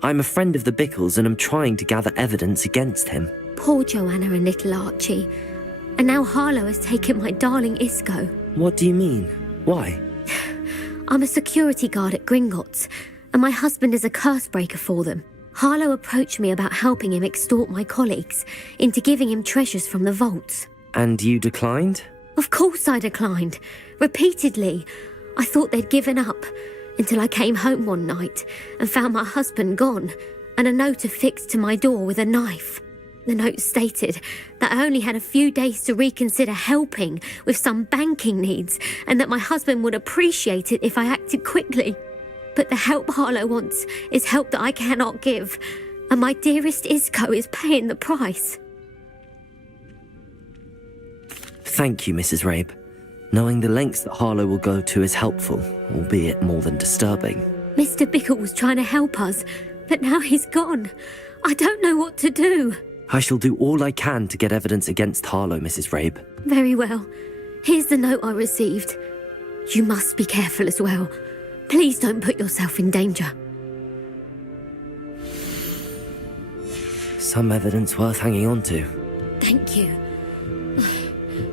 I'm a friend of the Bickles and am trying to gather evidence against him. Poor Joanna and little Archie. And now Harlow has taken my darling Isco. What do you mean? Why? I'm a security guard at Gringotts, and my husband is a curse breaker for them. Harlow approached me about helping him extort my colleagues into giving him treasures from the vaults. And you declined? Of course I declined. Repeatedly. I thought they'd given up, until I came home one night and found my husband gone, and a note affixed to my door with a knife. The note stated that I only had a few days to reconsider helping with some banking needs, and that my husband would appreciate it if I acted quickly. But the help Harlow wants is help that I cannot give, and my dearest Isco is paying the price. Thank you, Mrs. Rabe. Knowing the lengths that Harlow will go to is helpful, albeit more than disturbing. Mr. Bickle was trying to help us, but now he's gone. I don't know what to do. I shall do all I can to get evidence against Harlow, Mrs. Rabe. Very well. Here's the note I received. You must be careful as well. Please don't put yourself in danger. Some evidence worth hanging on to. Thank you.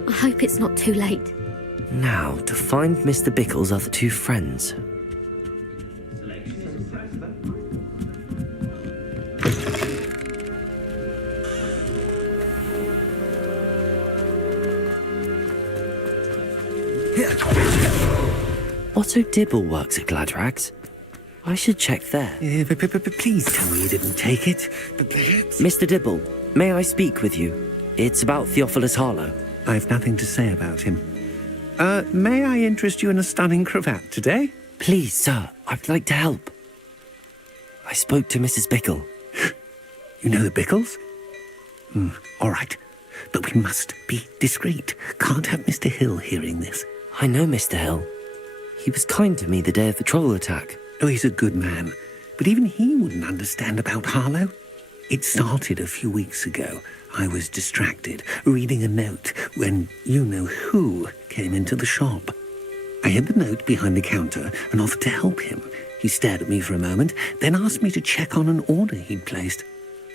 I hope it's not too late. Now, to find Mr. Bickle's other two friends. Otto Dibble works at Gladrags. I should check there. Please tell me you didn't take it. Mr. Dibble, may I speak with you? It's about Theophilus Harlow. I've nothing to say about him. May I interest you in a stunning cravat today? Please, sir, I'd like to help. I spoke to Mrs. Bickle. You know the Bickles? All right. But we must be discreet. Can't have Mr. Hill hearing this. I know Mr. Hill. He was kind to me the day of the troll attack. Oh, he's a good man. But even he wouldn't understand about Harlow. It started a few weeks ago. I was distracted, reading a note, when you-know-who came into the shop. I hid the note behind the counter and offered to help him. He stared at me for a moment, then asked me to check on an order he'd placed.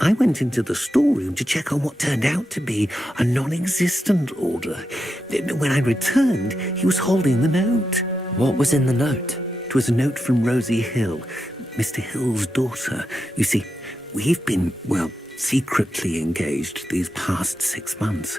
I went into the storeroom to check on what turned out to be a non-existent order. When I returned, he was holding the note. What was in the note? It was a note from Rosie Hill, Mr. Hill's daughter. You see, we've been, secretly engaged these past 6 months.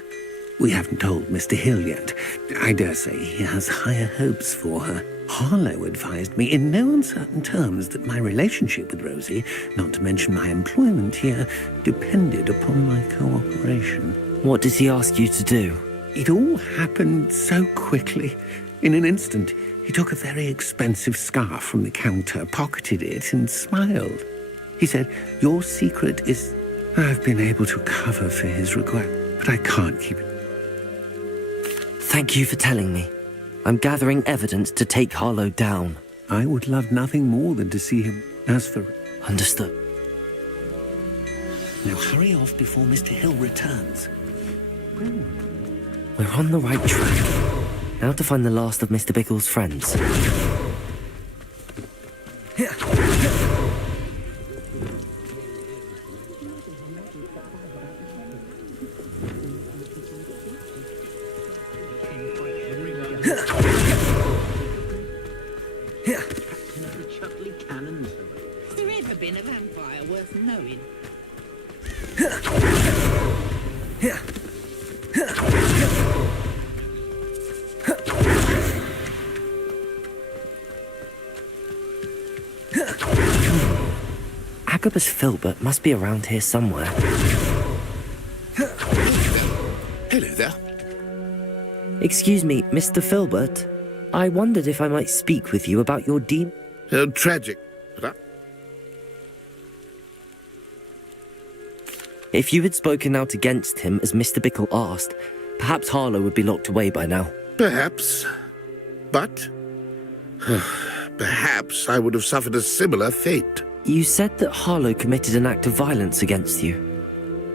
We haven't told Mr. Hill yet. I dare say he has higher hopes for her. Harlow advised me in no uncertain terms that my relationship with Rosie, not to mention my employment here, depended upon my cooperation. What did he ask you to do? It all happened so quickly. In an instant, he took a very expensive scarf from the counter, pocketed it, and smiled. He said, "Your secret is..." I've been able to cover for his request, but I can't keep it. Thank you for telling me. I'm gathering evidence to take Harlow down. I would love nothing more than to see him. As for... Understood. Now hurry off before Mr. Hill returns. We're on the right track. Now to find the last of Mr. Bickle's friends. Has there ever been a vampire worth knowing? Agabus Filbert must be around here somewhere. Hello there. Excuse me, Mr. Filbert. I wondered if I might speak with you about your demon. Tragic. If you had spoken out against him, as Mr. Bickle asked, perhaps Harlow would be locked away by now. Perhaps. But perhaps I would have suffered a similar fate. You said that Harlow committed an act of violence against you.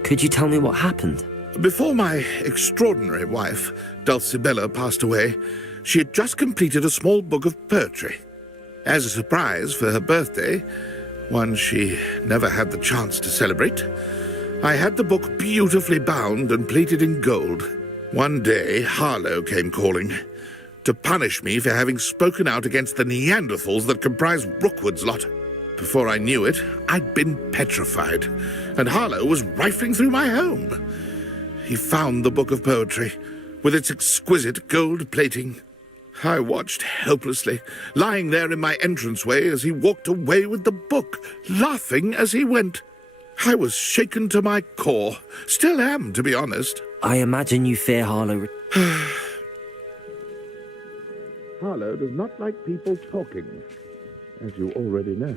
Could you tell me what happened? Before my extraordinary wife, Dulcibella, passed away, she had just completed a small book of poetry. As a surprise for her birthday, one she never had the chance to celebrate, I had the book beautifully bound and plated in gold. One day, Harlow came calling to punish me for having spoken out against the Neanderthals that comprise Rookwood's lot. Before I knew it, I'd been petrified, and Harlow was rifling through my home. He found the book of poetry, with its exquisite gold plating. I watched helplessly, lying there in my entranceway as he walked away with the book, laughing as he went. I was shaken to my core. Still am, to be honest. I imagine you fear Harlow. Harlow does not like people talking, as you already know.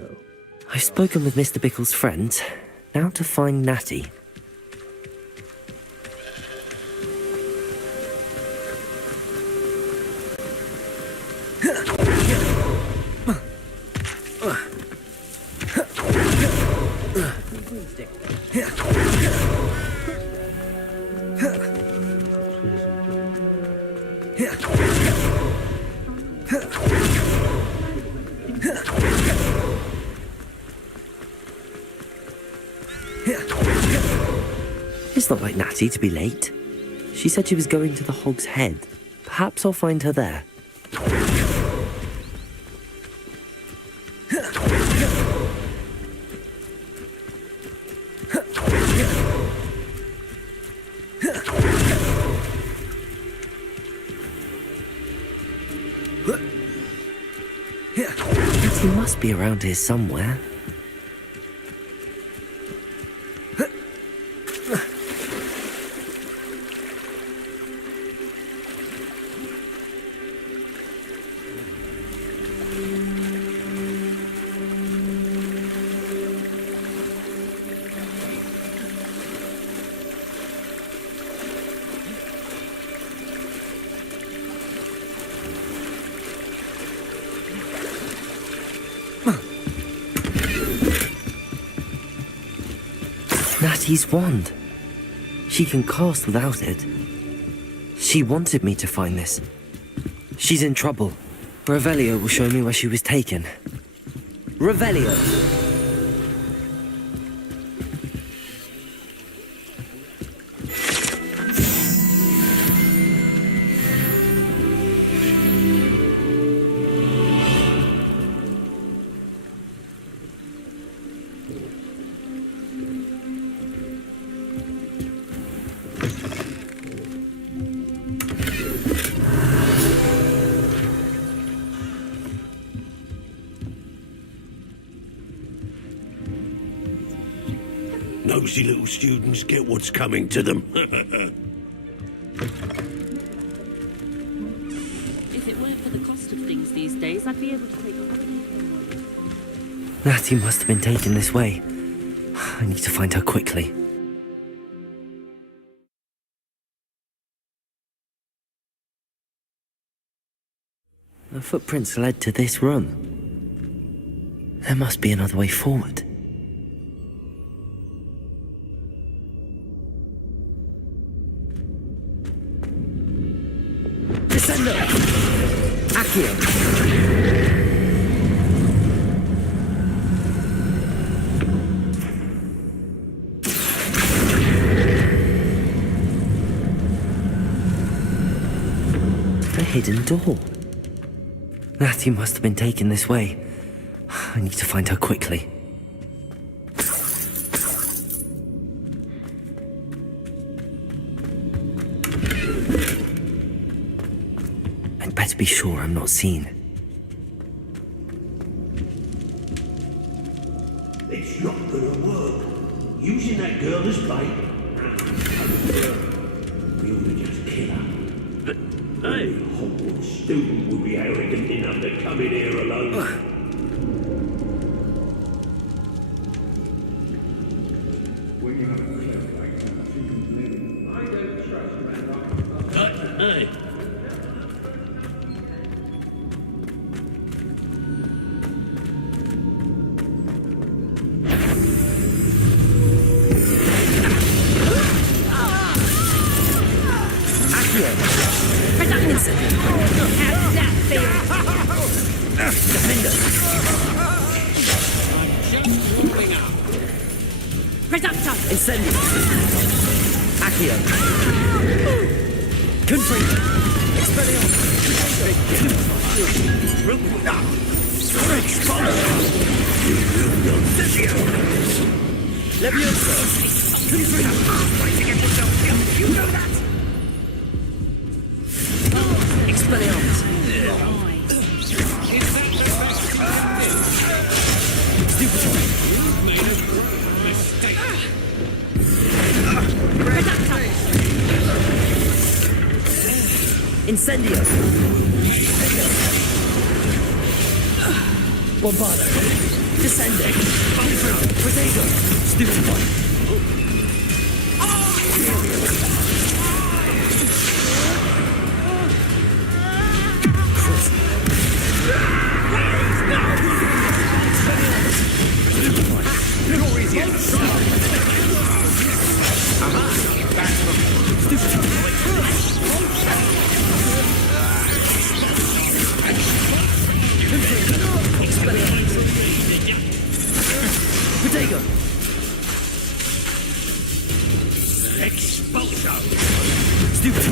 I've spoken with Mr. Bickle's friends. Now to find Natty. It's not like Natty to be late. She said she was going to the Hog's Head. Perhaps I'll find her there. Natty must be around here somewhere. Natty's wand. She can cast without it. She wanted me to find this. She's in trouble. Revelio will show me where she was taken. Revelio! Nosy little students get what's coming to them. If it weren't for the cost of things these days, I'd be able to take a holiday. Natty must have been taken this way. I need to find her quickly. The footprints led to this room. There must be another way forward. Descendo! Accio! A hidden door. Natty must have been taken this way. I need to find her quickly. I'd better be sure I'm not seen. It's not gonna work. Using that girl as bait. We ought to Hey, Hogwarts student would be arrogant enough to come in here alone. Hey. Incendio! Accio! Confringo! Expelliarmus! Leviosa! Confringo! You know that! Expelliarmus! Stupefy! Incendio! Bombardo! Descending! Protego! Stupefy! Protego! Expulsion! Stupefy!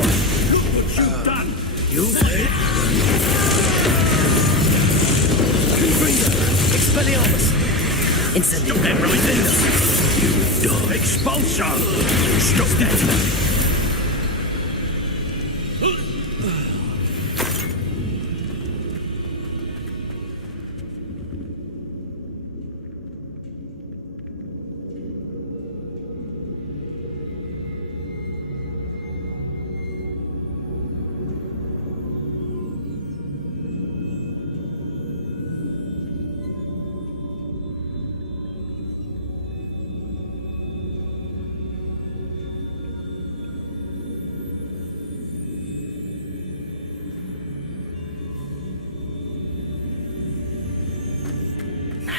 Look what you've done! You Confringo! Expelliarmus! Incendio! Stop that right there! You dog! Expulsion! Stop that!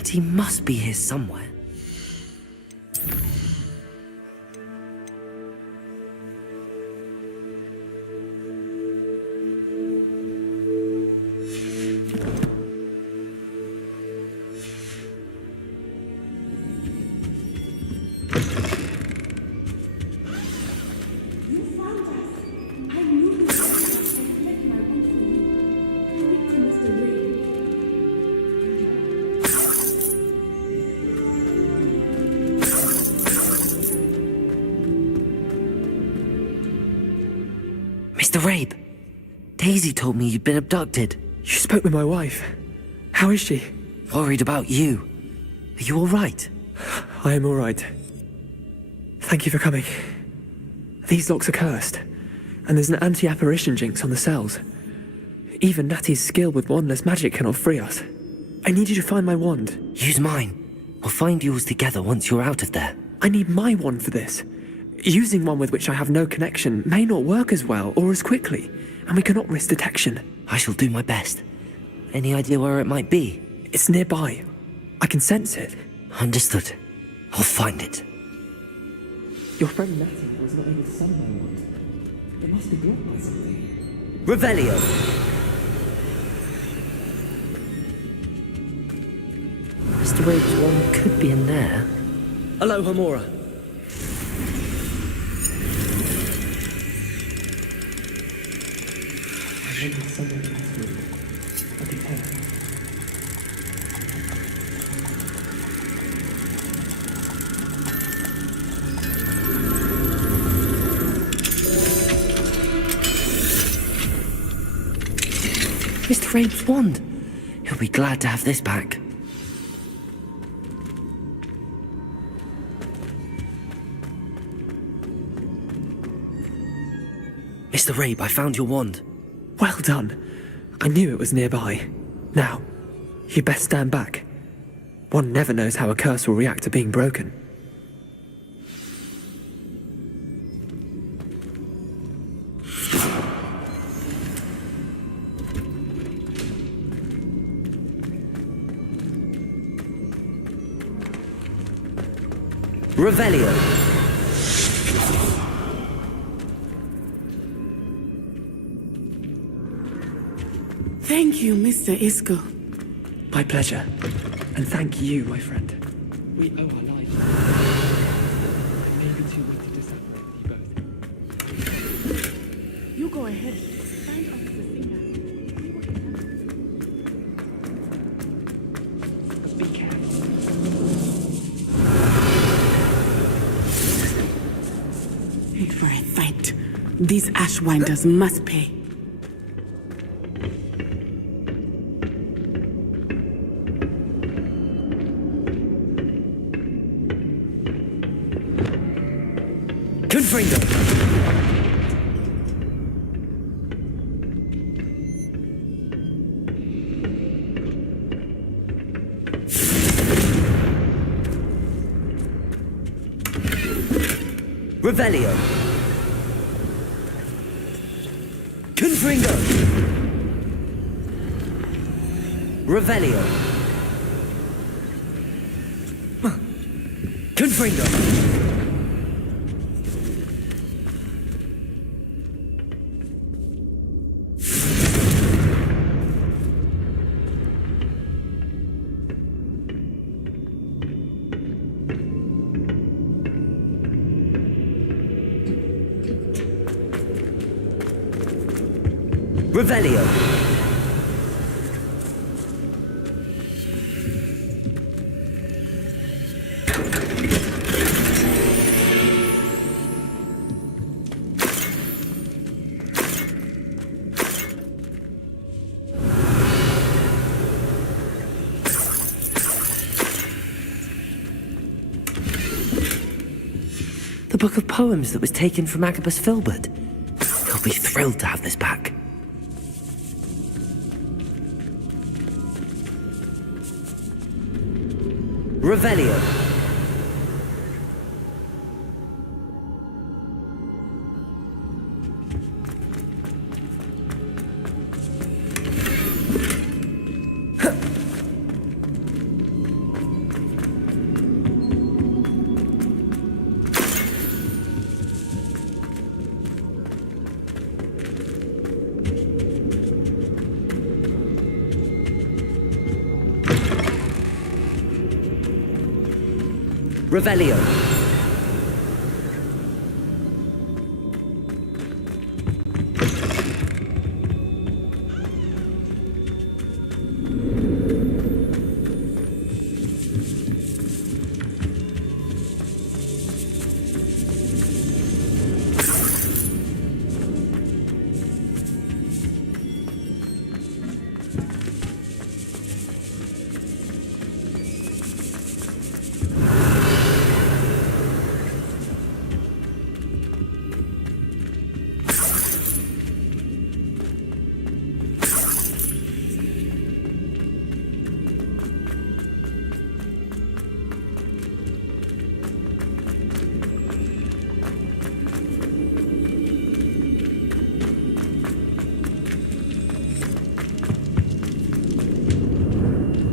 He must be here somewhere. Mr. Rabe, Daisy told me you'd been abducted. You spoke with my wife. How is she? Worried about you. Are you all right? I am all right. Thank you for coming. These locks are cursed, and there's an anti-apparition jinx on the cells. Even Natty's skill with wandless magic cannot free us. I need you to find my wand. Use mine. We'll find yours together once you're out of there. I need my wand for this. Using one with which I have no connection may not work as well or as quickly, and we cannot risk detection. I shall do my best. Any idea where it might be? It's nearby. I can sense it. Understood. I'll find it. Your friend Natty was not able to summon my wand. It must be blocked by something. Revelio! Mr. Rabe's wand could be in there. Hello, Homora. Mr. Rabe's wand. He'll be glad to have this back. Mr. Rabe, I found your wand. Well done. I knew it was nearby. Now, you best stand back. One never knows how a curse will react to being broken. Revelio. Thank you, Mr. Isco. My pleasure. And thank you, my friend. We owe our lives. It may be too wicked to separate you both. You go ahead. Find Officer Singer. See what can happen. But be careful. Paid for a fight. These Ashwinders must pay. Confringo. Revelio. Confringo. Revelio. Confringo. Revelio. The book of poems that was taken from Agabus Filbert. He'll be thrilled to have this back. Revelio. Revelio.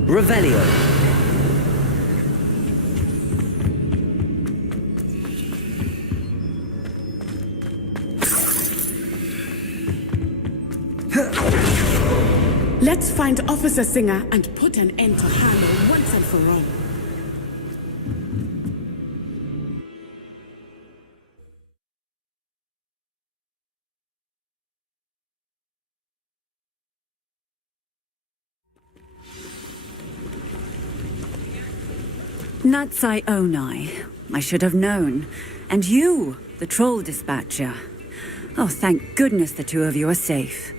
Revelio. Let's find Officer Singer and put an end to Harlow once and for all. Natsai Onai. I should have known. And you, the troll dispatcher. Oh, thank goodness the two of you are safe.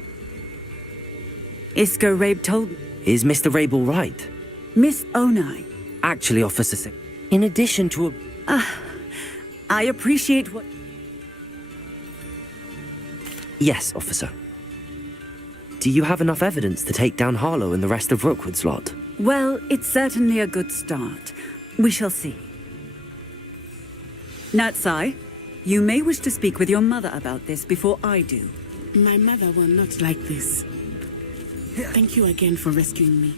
Isco Rabe told me. Is Mr. Rabe all right? Miss Onai. Actually, Officer Singh, in addition to a... I appreciate what... Yes, Officer. Do you have enough evidence to take down Harlow and the rest of Rookwood's lot? Well, it's certainly a good start. We shall see. Natsai, you may wish to speak with your mother about this before I do. My mother will not like this. Thank you again for rescuing me.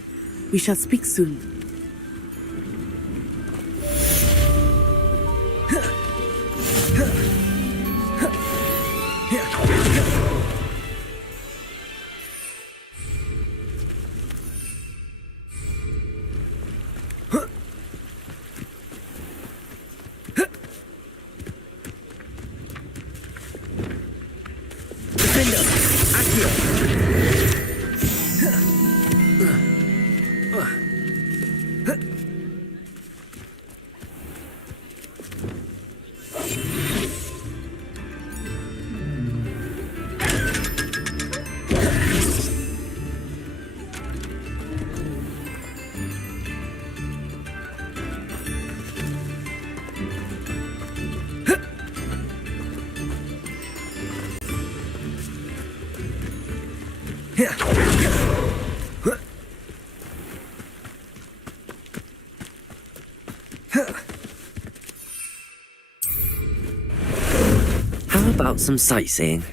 We shall speak soon. How about some sightseeing?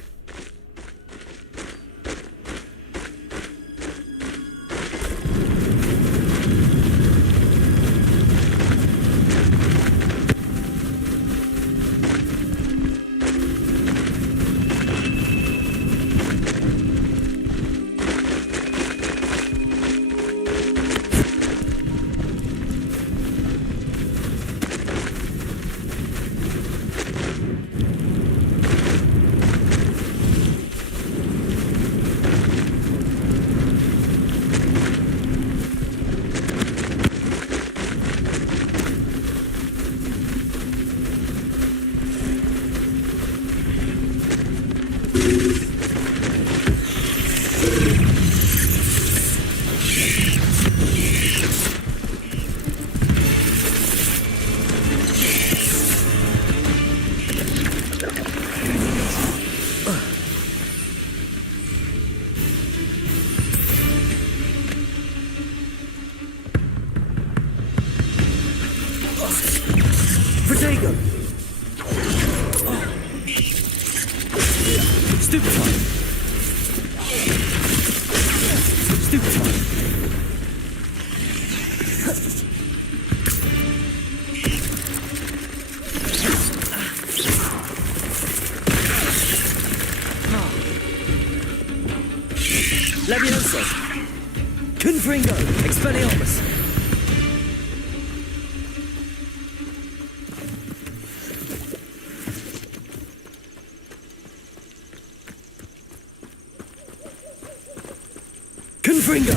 Levioso! Confringo! Expelliarmus! Confringo!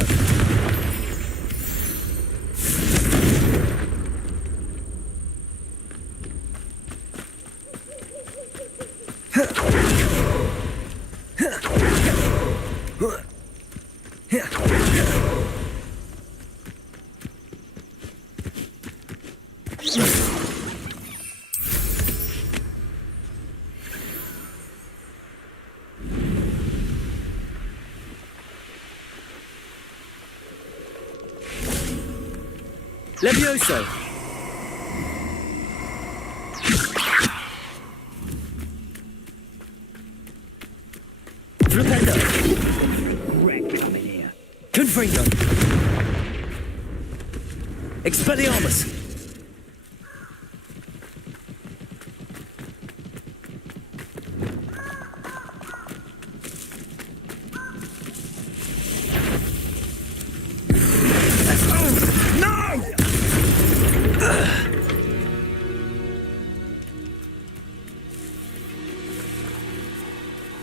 Levioso! Flipendo! Wreck coming here. Confringo! Expelliarmus!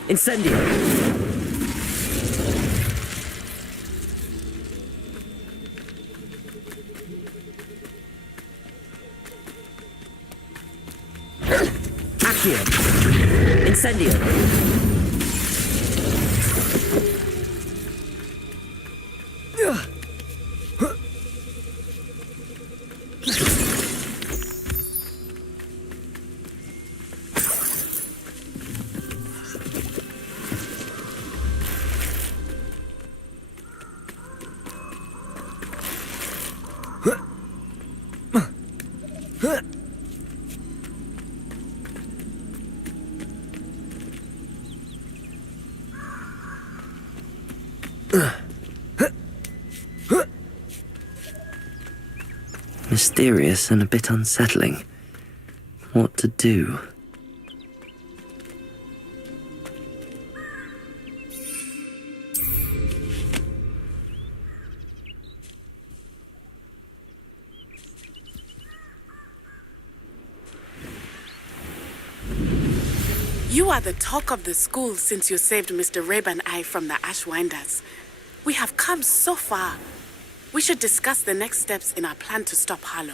Incendio! Accio! Incendio! mysterious and a bit unsettling. What to do? You are the talk of the school since you saved Mr. Rabe and I from the Ashwinders. We have come so far. We should discuss the next steps in our plan to stop Harlow.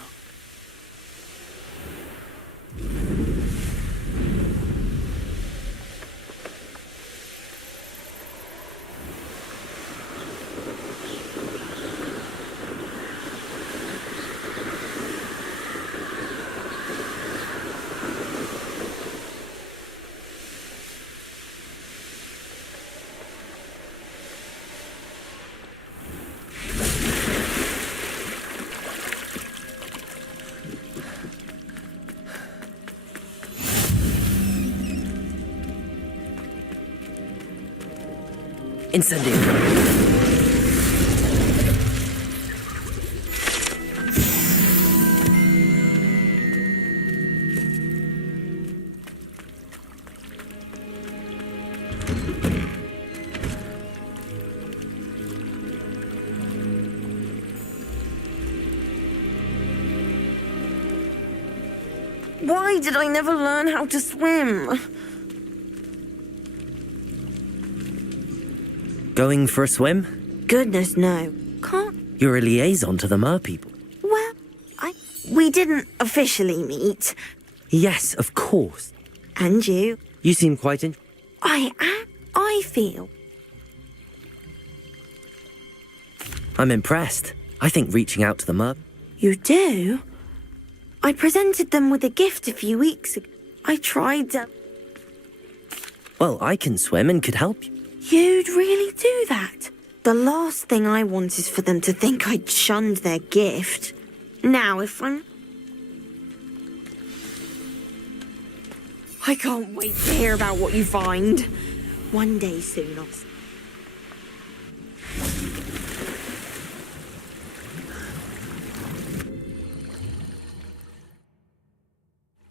Incendio. Why did I never learn how to swim? Going for a swim? Goodness, no. Can't. You're a liaison to the mer people. Well, we didn't officially meet. Yes, of course. And you? You seem quite I feel. I'm impressed. I think reaching out to the mer... You do? I presented them with a gift a few weeks ago. I tried to... Well, I can swim and could help you. You'd really do that? The last thing I want is for them to think I'd shunned their gift. Now, if I'm... I can't wait to hear about what you find. One day soon, I'll...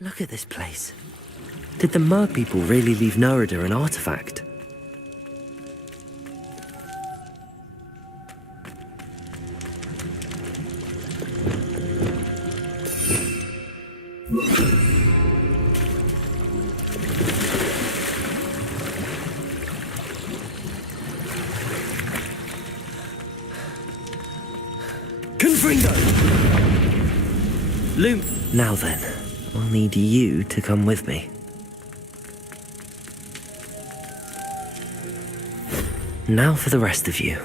Look at this place. Did the mer people really leave Nerida an artifact? Confringo! Loom. Now then, I'll need you to come with me. Now for the rest of you.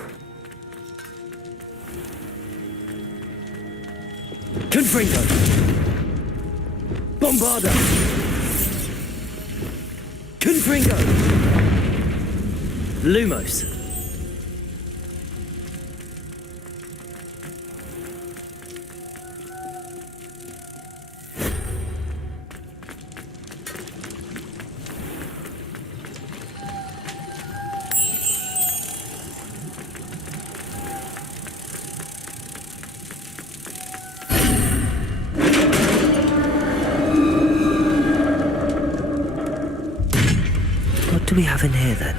Confringo! Bombarda! Confringo! Lumos. What do we have in here then?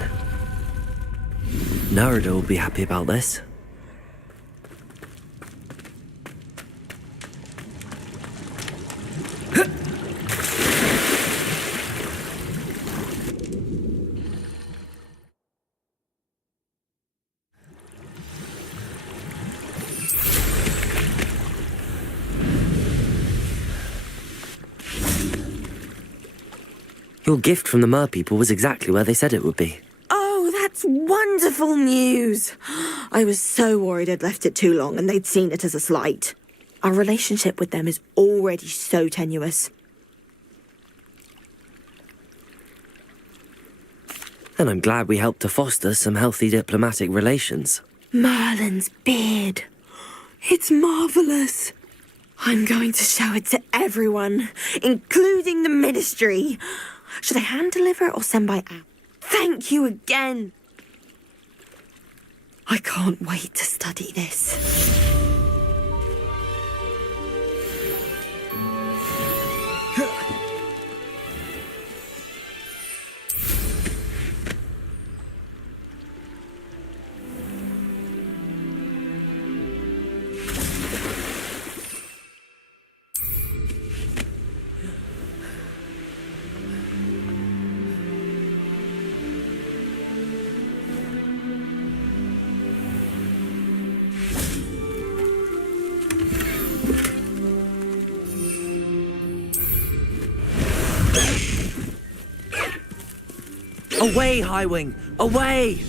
Nerida will be happy about this. Your gift from the mer people was exactly where they said it would be. Oh, that's wonderful news. I was so worried I'd left it too long and they'd seen it as a slight. Our relationship with them is already so tenuous. And I'm glad we helped to foster some healthy diplomatic relations. Merlin's beard. It's marvellous. I'm going to show it to everyone, including the Ministry. Should I hand deliver or send by app? Thank you again. I can't wait to study this. Away, Highwing! Away!